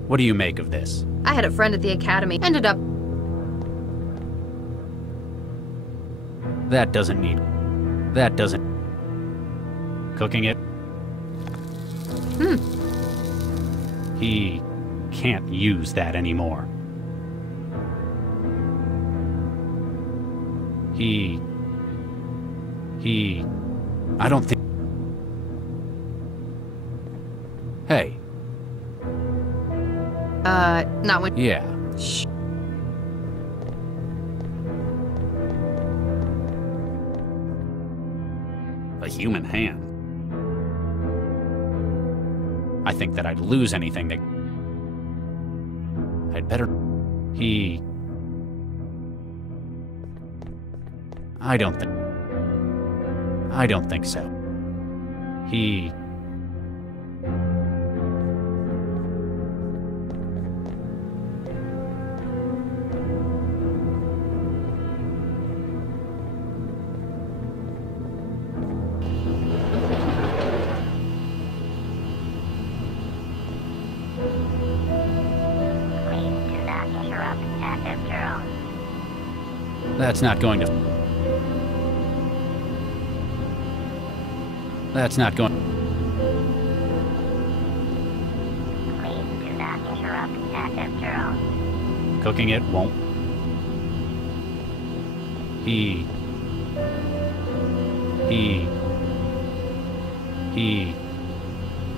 What do you make of this? I had a friend at the academy. Ended up. That doesn't need. That doesn't. Cooking it. He can't use that anymore. He. I don't think. Hey. Not when. Yeah. A human hand. I think that I'd lose anything that... I'd better... I don't think so. That's not going to... That's not going... Please do not interrupt active drone. Cooking it won't.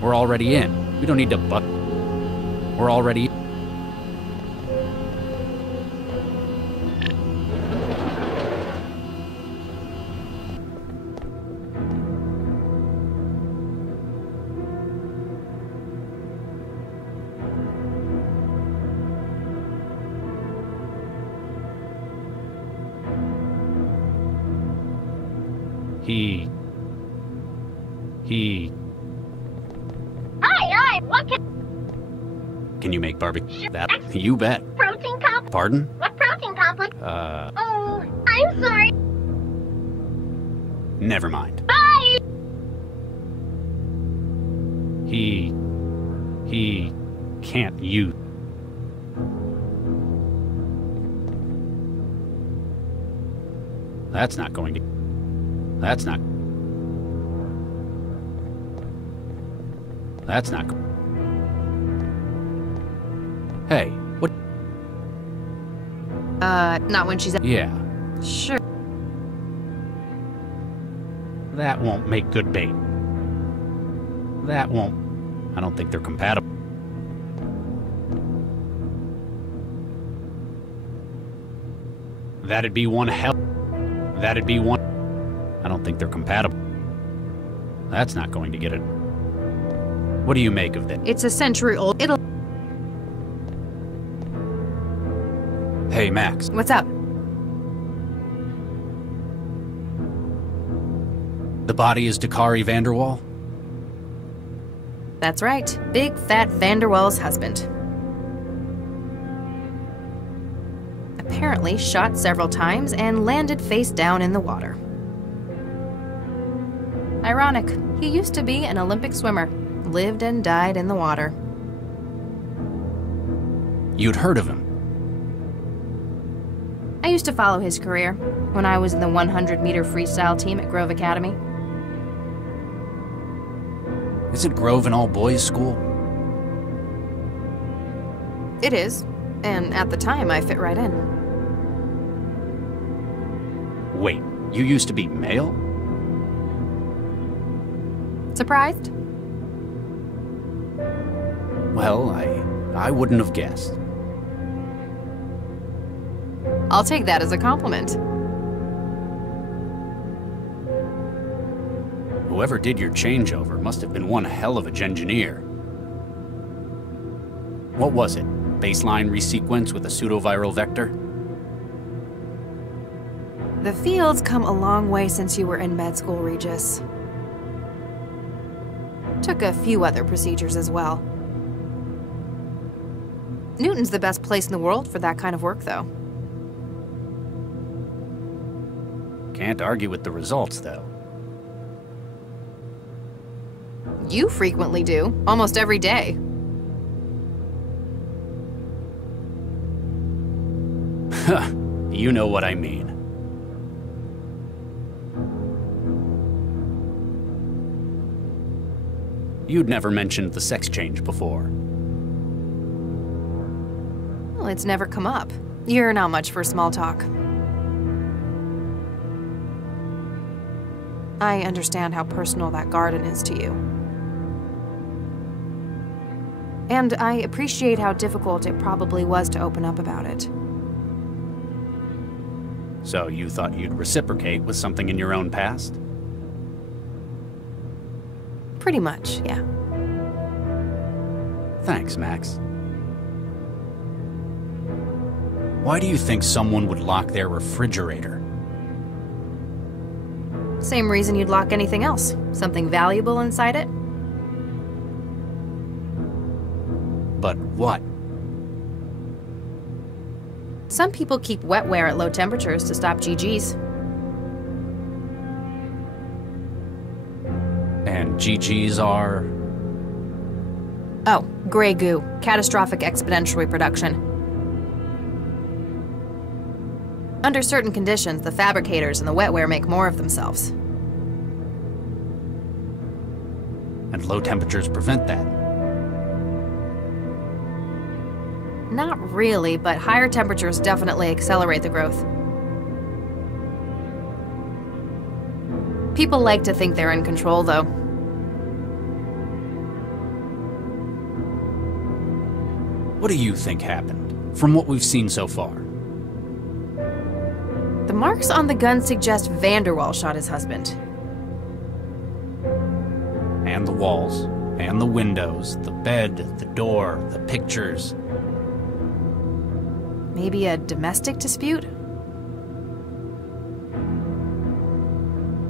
We're already in. We don't need to We're already... Hi, what Can you make barbecue? That... You bet. protein complex? Pardon? What protein complex? Oh, I'm sorry. Never mind. Bye! He can't use... That's not going to... That's not... That's not... Hey, what... Not when she's... Yeah, Sure. that won't make good bait. That won't... I don't think they're compatible. That'd be one hell... That'd be one... I don't think they're compatible. That's not going to get it. What do you make of this? It's a century old. It'll. Hey, Max. What's up? The body is Dakari Vanderwall? That's right. Big fat Vanderwall's husband. Apparently shot several times and landed face down in the water. Ironic. He used to be an Olympic swimmer. Lived and died in the water. You'd heard of him? I used to follow his career when I was in the 100-meter freestyle team at Grove Academy. Isn't Grove an all-boys school? It is, and at the time I fit right in. Wait, you used to be male? Surprised? Well, I wouldn't have guessed. I'll take that as a compliment. Whoever did your changeover must have been one hell of a engineer. What was it? Baseline resequence with a pseudoviral vector? The field's come a long way since you were in med school, Regis. Took a few other procedures as well. Newton's the best place in the world for that kind of work, though. Can't argue with the results, though. You frequently do, almost every day. You know what I mean. You'd never mentioned the sex change before. Well, it's never come up. You're not much for small talk. I understand how personal that garden is to you. And I appreciate how difficult it probably was to open up about it. So you thought you'd reciprocate with something in your own past? Pretty much, yeah. Thanks, Max. Why do you think someone would lock their refrigerator? Same reason you'd lock anything else. Something valuable inside it? But what? Some people keep wetware at low temperatures to stop GGs. And GGs are? Oh, gray goo. Catastrophic exponential reproduction. Under certain conditions, the fabricators and the wetware make more of themselves. And low temperatures prevent that. Not really, but higher temperatures definitely accelerate the growth. People like to think they're in control, though. What do you think happened, from what we've seen so far? The marks on the gun suggest Vanderwall shot his husband. And the walls, and the windows, the bed, the door, the pictures. Maybe a domestic dispute?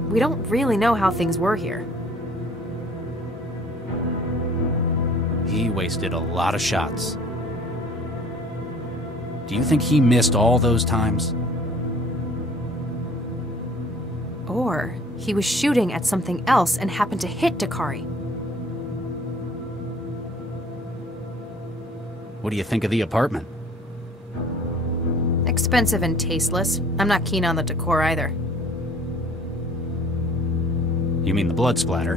We don't really know how things were here. He wasted a lot of shots. Do you think he missed all those times? Or he was shooting at something else and happened to hit Dakari. What do you think of the apartment? Expensive and tasteless. I'm not keen on the decor either. You mean the blood splatter?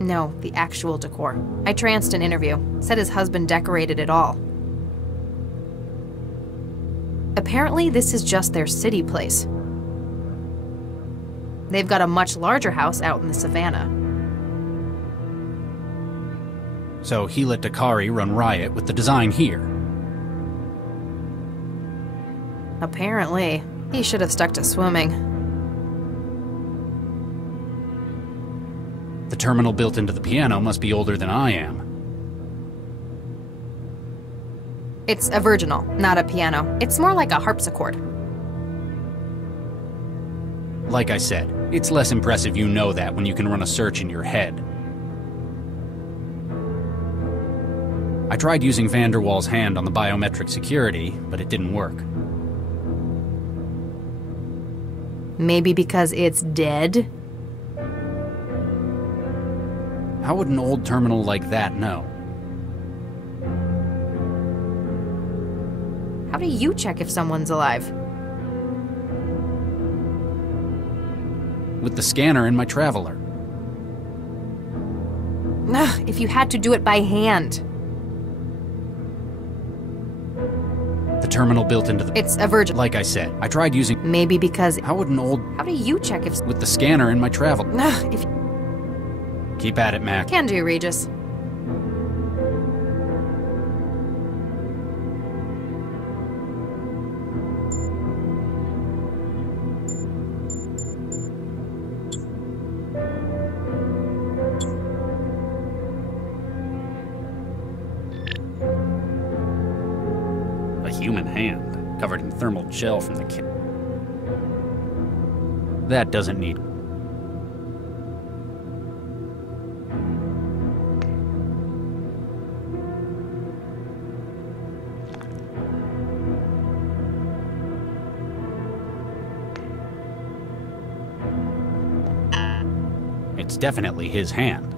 No, the actual decor. I tranced an interview. Said his husband decorated it all. Apparently, this is just their city place. They've got a much larger house out in the savannah. So he let Dakari run riot with the design here. Apparently. He should have stuck to swimming. The terminal built into the piano must be older than I am. It's a virginal, not a piano. It's more like a harpsichord. Like I said, it's less impressive you know that when you can run a search in your head. I tried using Vanderwall's hand on the biometric security, but it didn't work. Maybe because it's dead? How would an old terminal like that know? How do you check if someone's alive? With the scanner in my Traveler. Ugh, if you had to do it by hand. The terminal built into the... It's a virgin. Like I said, I tried using... Maybe because... How would an old... How do you check if... With the scanner in my Traveler. Ugh, if... Keep at it, Mac. Can do, Regis. human hand, covered in thermal gel from the kit. That doesn't need... It's definitely his hand.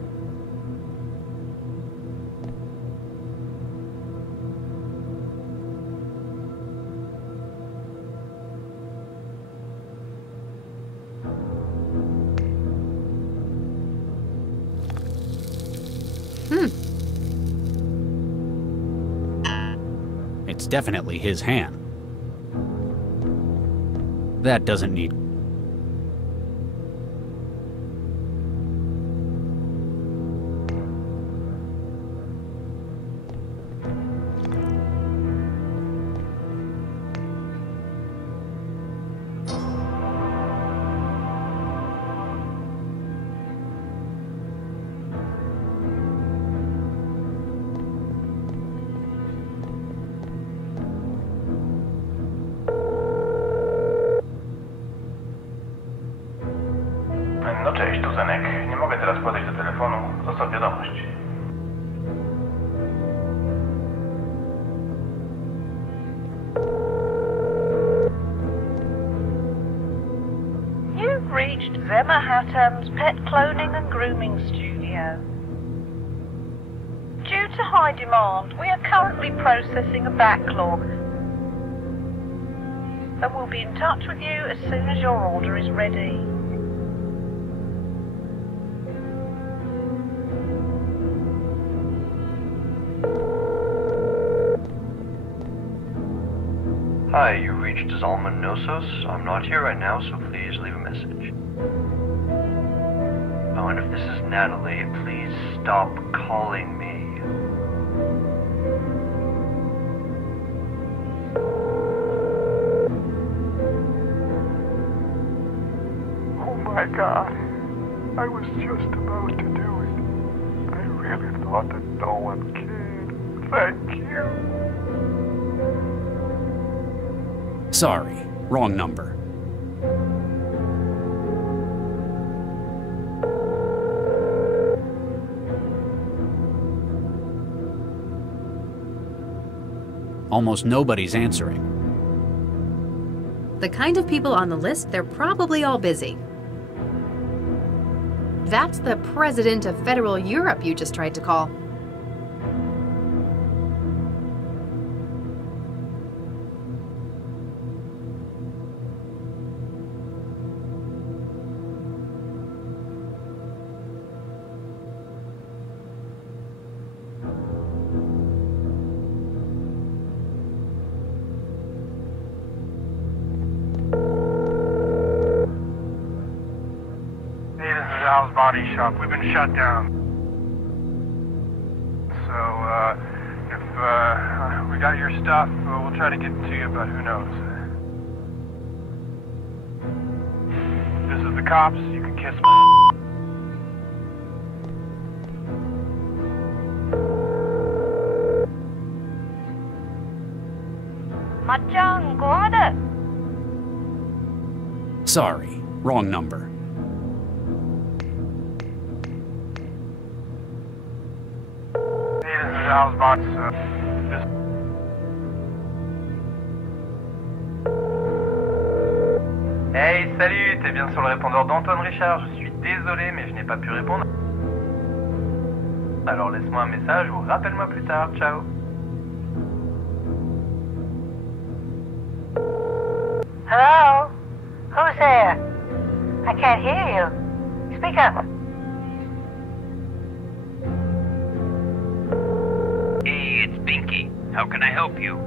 It's definitely his hand. That doesn't need... No cześć, tu Zenek. Nie mogę teraz podejść do telefonu. Zostaw wiadomość. You've reached Zemma Hattam's pet cloning and grooming studio. Due to high demand, we are currently processing a backlog. And we'll be in touch with you as soon as your order is ready. Hi, you reached Zalman Nosos. I'm not here right now, so please leave a message. Oh, and if this is Natalie, please stop calling me. Oh my God. I was just about to do it. I really thought that no one cared. Thank you. Sorry, wrong number. Almost nobody's answering. The kind of people on the list, they're probably all busy. That's the president of Federal Europe you just tried to call. Al's body shop. We've been shut down. So, if we got your stuff, we'll try to get to you, but who knows. This is the cops. You can kiss my... 맞짱, goroda. Sorry, wrong number. Al's body, Hey, salut, t'es bien sur le répondeur d'Antoine Richard. Je suis désolé, mais je n'ai pas pu répondre. Alors laisse-moi un message ou rappelle-moi plus tard. Ciao. Hello? Who's there? I can't hear you. Speak up. Hey, it's Pinky. How can I help you?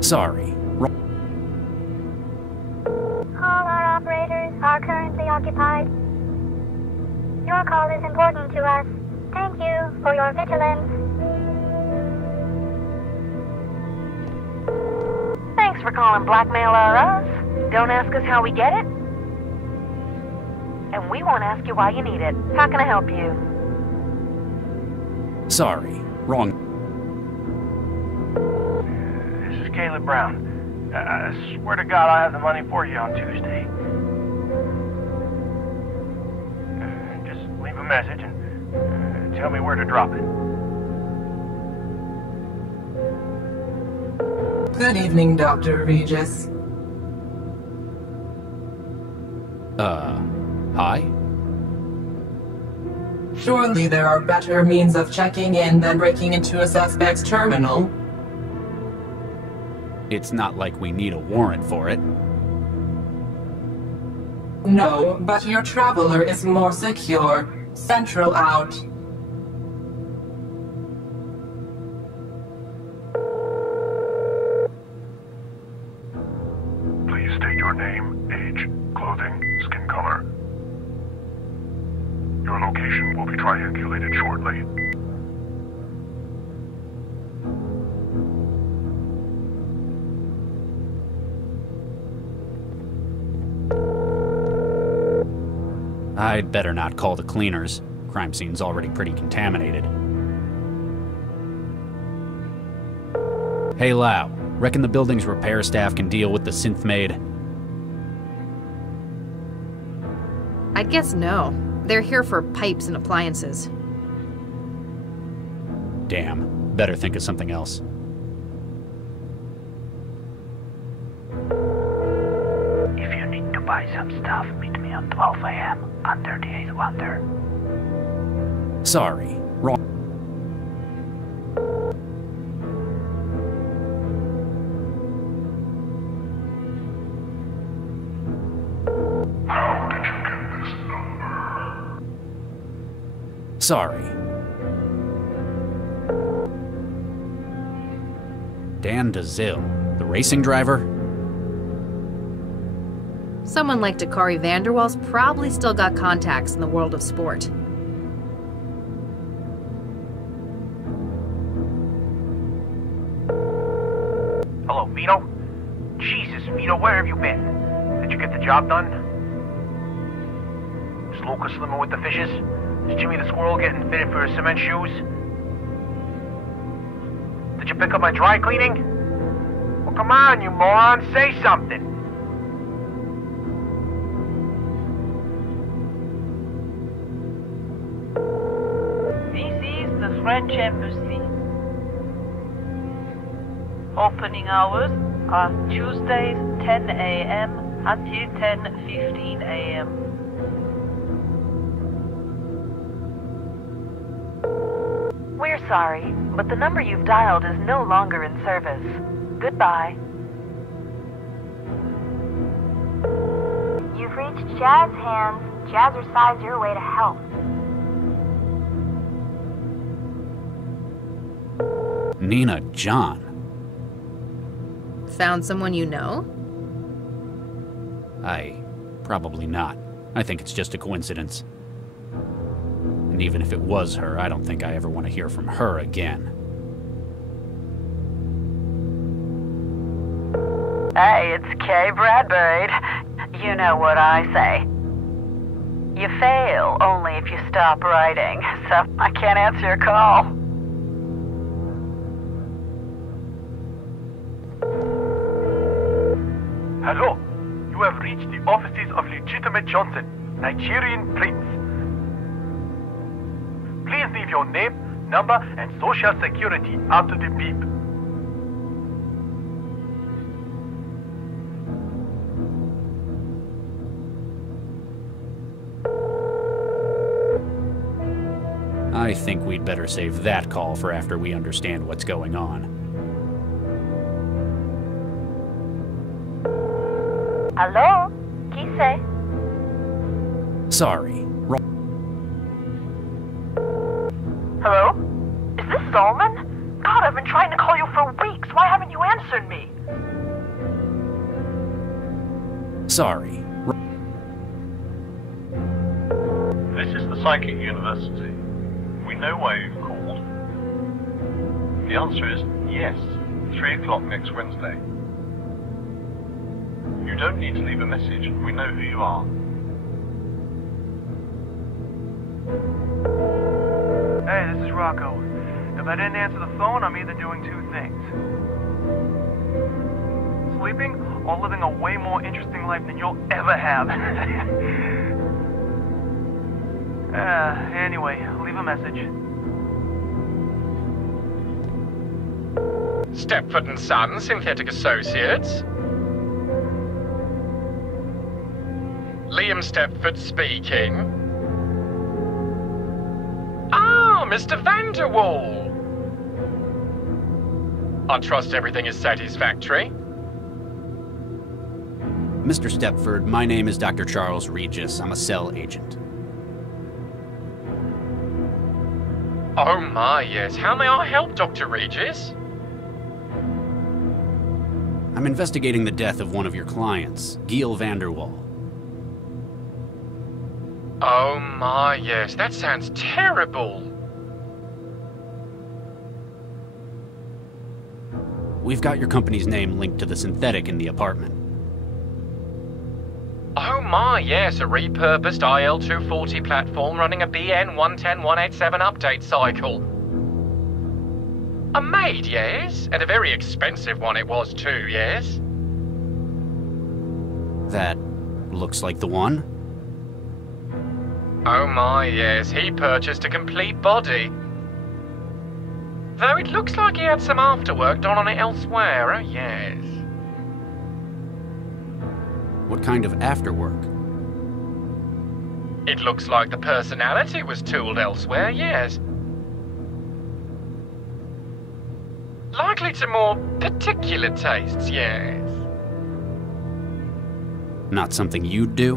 Sorry. All our operators are currently occupied. Your call is important to us. Thank you for your vigilance. Thanks for calling Blackmailer Us. Don't ask us how we get it. And we won't ask you why you need it. How can I help you? Sorry, wrong. Caleb Brown. I swear to God I'll have the money for you on Tuesday. Just leave a message and tell me where to drop it. Good evening, Dr. Regis. Hi? Surely there are better means of checking in than breaking into a suspect's terminal. It's not like we need a warrant for it. No, but your traveler is more secure. Central out. Please state your name, age, clothing, skin color. Your location will be triangulated shortly. I'd better not call the cleaners. Crime scene's already pretty contaminated. Hey Lau, reckon the building's repair staff can deal with the synth maid? I guess no. They're here for pipes and appliances. Damn, better think of something else. If you need to buy some stuff, meet me on 12 a.m. under the 8th Wonder. Sorry, wrong. How did you get this number? Sorry. Dan DeZille, the racing driver? Someone like Dakari Vanderwall's probably still got contacts in the world of sport. Hello, Vito? Jesus, Vito, where have you been? Did you get the job done? Is Lucas swimming with the fishes? Is Jimmy the squirrel getting fitted for his cement shoes? Did you pick up my dry cleaning? Well, come on, you moron, say something. This is the French Embassy. Opening hours are Tuesdays 10 a.m. until 10:15 a.m. We're sorry, but the number you've dialed is no longer in service. Goodbye. You've reached Jazz Hands. Jazzercise your way to health. Nina John. Found someone you know? Probably not. I think it's just a coincidence. And even if it was her, I don't think I ever want to hear from her again. Hey, it's Kay Bradbury. You know what I say. You fail only if you stop writing, so I can't answer your call. Hello, you have reached the offices of Legitimate Johnson, Nigerian Prince. Please leave your name, number, and social security after the beep. I think we'd better save that call for after we understand what's going on. Hello? Kise? Sorry. Hello? Is this Solomon? God, I've been trying to call you for weeks. Why haven't you answered me? Sorry. This is the Psychic University. We know why you've called. The answer is yes, 3 o'clock next Wednesday. You don't need to leave a message. We know who you are. Hey, this is Rocco. If I didn't answer the phone, I'm either doing two things. sleeping or living a way more interesting life than you'll ever have. Anyway, leave a message. Stepford and Son, Synthetic Associates. Liam Stepford speaking. Ah, Mr. Vanderwall. I trust everything is satisfactory. Mr. Stepford, my name is Dr. Charles Regis. I'm a cell agent. Oh my, yes. How may I help, Dr. Regis? I'm investigating the death of one of your clients, Giel Vanderwall. Oh my, yes. That sounds terrible. We've got your company's name linked to the synthetic in the apartment. Oh my, yes, a repurposed IL-240 platform running a BN110187 update cycle. A maid, yes, and a very expensive one it was too, yes. That looks like the one. Oh my, yes, he purchased a complete body. Though it looks like he had some afterwork done on it elsewhere, oh yes. What kind of afterwork? It looks like the personality was tooled elsewhere, yes. Likely to more particular tastes, yes. Not something you'd do?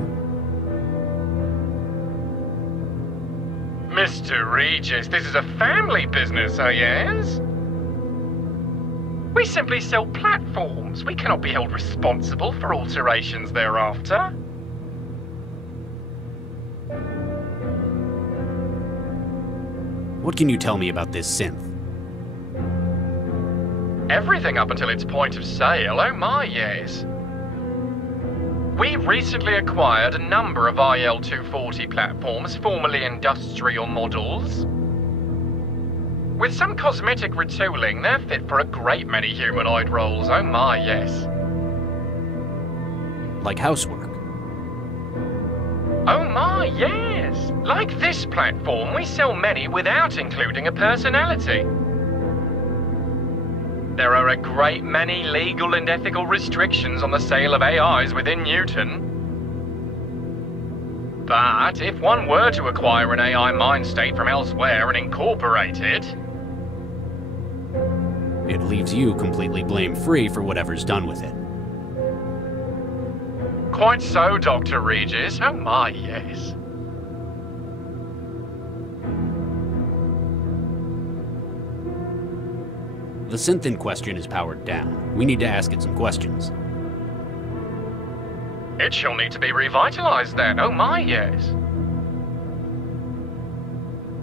Mr. Regis, this is a family business, oh yes? We simply sell platforms. We cannot be held responsible for alterations thereafter. What can you tell me about this synth? Everything up until its point of sale, oh my, yes. We recently acquired a number of IL-240 platforms, formerly industrial models. With some cosmetic retooling, they're fit for a great many humanoid roles, oh my, yes. Like housework? Oh my, yes. Like this platform, we sell many without including a personality. There are a great many legal and ethical restrictions on the sale of AIs within Newton. But if one were to acquire an AI mind state from elsewhere and incorporate it... It leaves you completely blame-free for whatever's done with it. Quite so, Dr. Regis. Oh my, yes. The synth in question is powered down. We need to ask it some questions. It shall need to be revitalized then, oh my, yes.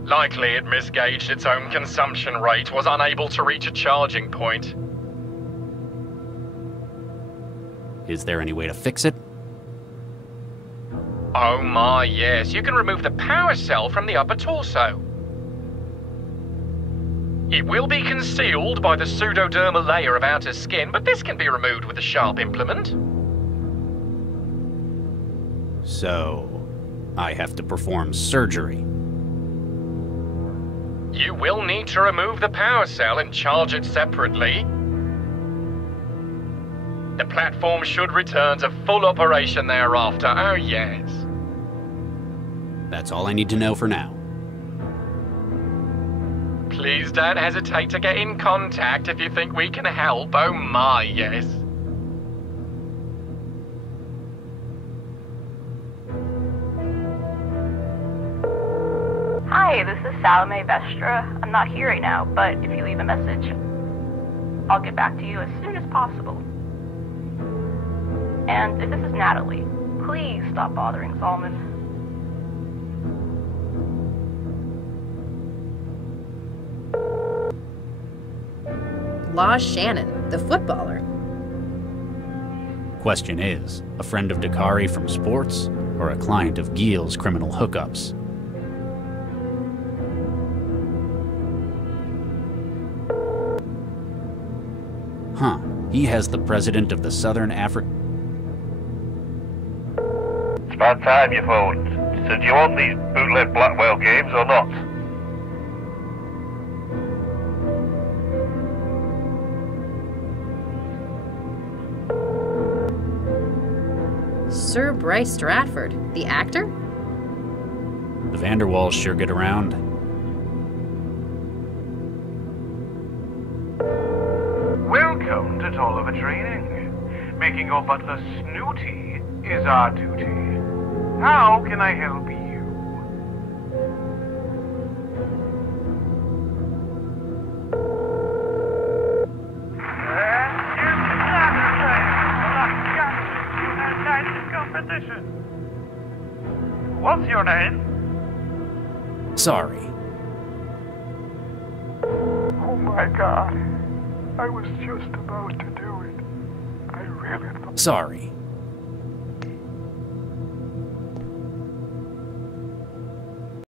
Likely it misgauged its own consumption rate, was unable to reach a charging point. Is there any way to fix it? Oh my, yes. You can remove the power cell from the upper torso. It will be concealed by the pseudodermal layer of outer skin, but this can be removed with a sharp implement. So, I have to perform surgery. You will need to remove the power cell and charge it separately. The platform should return to full operation thereafter, oh yes. That's all I need to know for now. Please don't hesitate to get in contact if you think we can help, oh my, yes. Hi, this is Salome Vestra. I'm not here right now, but if you leave a message, I'll get back to you as soon as possible. And if this is Natalie, please stop bothering Solomon. Law Shannon, the footballer. Question is, a friend of Dakari from sports, or a client of Giel's criminal hookups? Huh, He has the president of the Southern Africa. It's about time you phoned. So do you want these bootleg Blackwell games or not? Sir Bryce Stratford, the actor? The Vanderwalls sure get around. Welcome to Tolliver Training. Making your butler snooty is our duty. How can I help you? What's your name? Sorry. Oh my God. I was just about to do it. I really thought. Sorry.